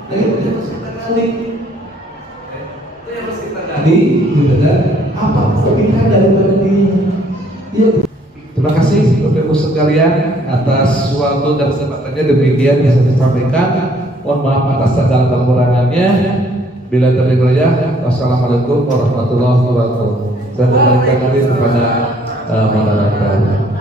Dan itu harus kita gali, itu yang harus kita gali, gitu kan. Apa kelebihan daripada dia? Ya. Terima kasih. Ibu sekalian, atas waktu dan kesempatannya demikian bisa disampaikan. Mohon maaf atas segala kekurangannya. Bila terjadi, wassalamualaikum warahmatullahi wabarakatuh. Saya kembalikan diri kepada moderator.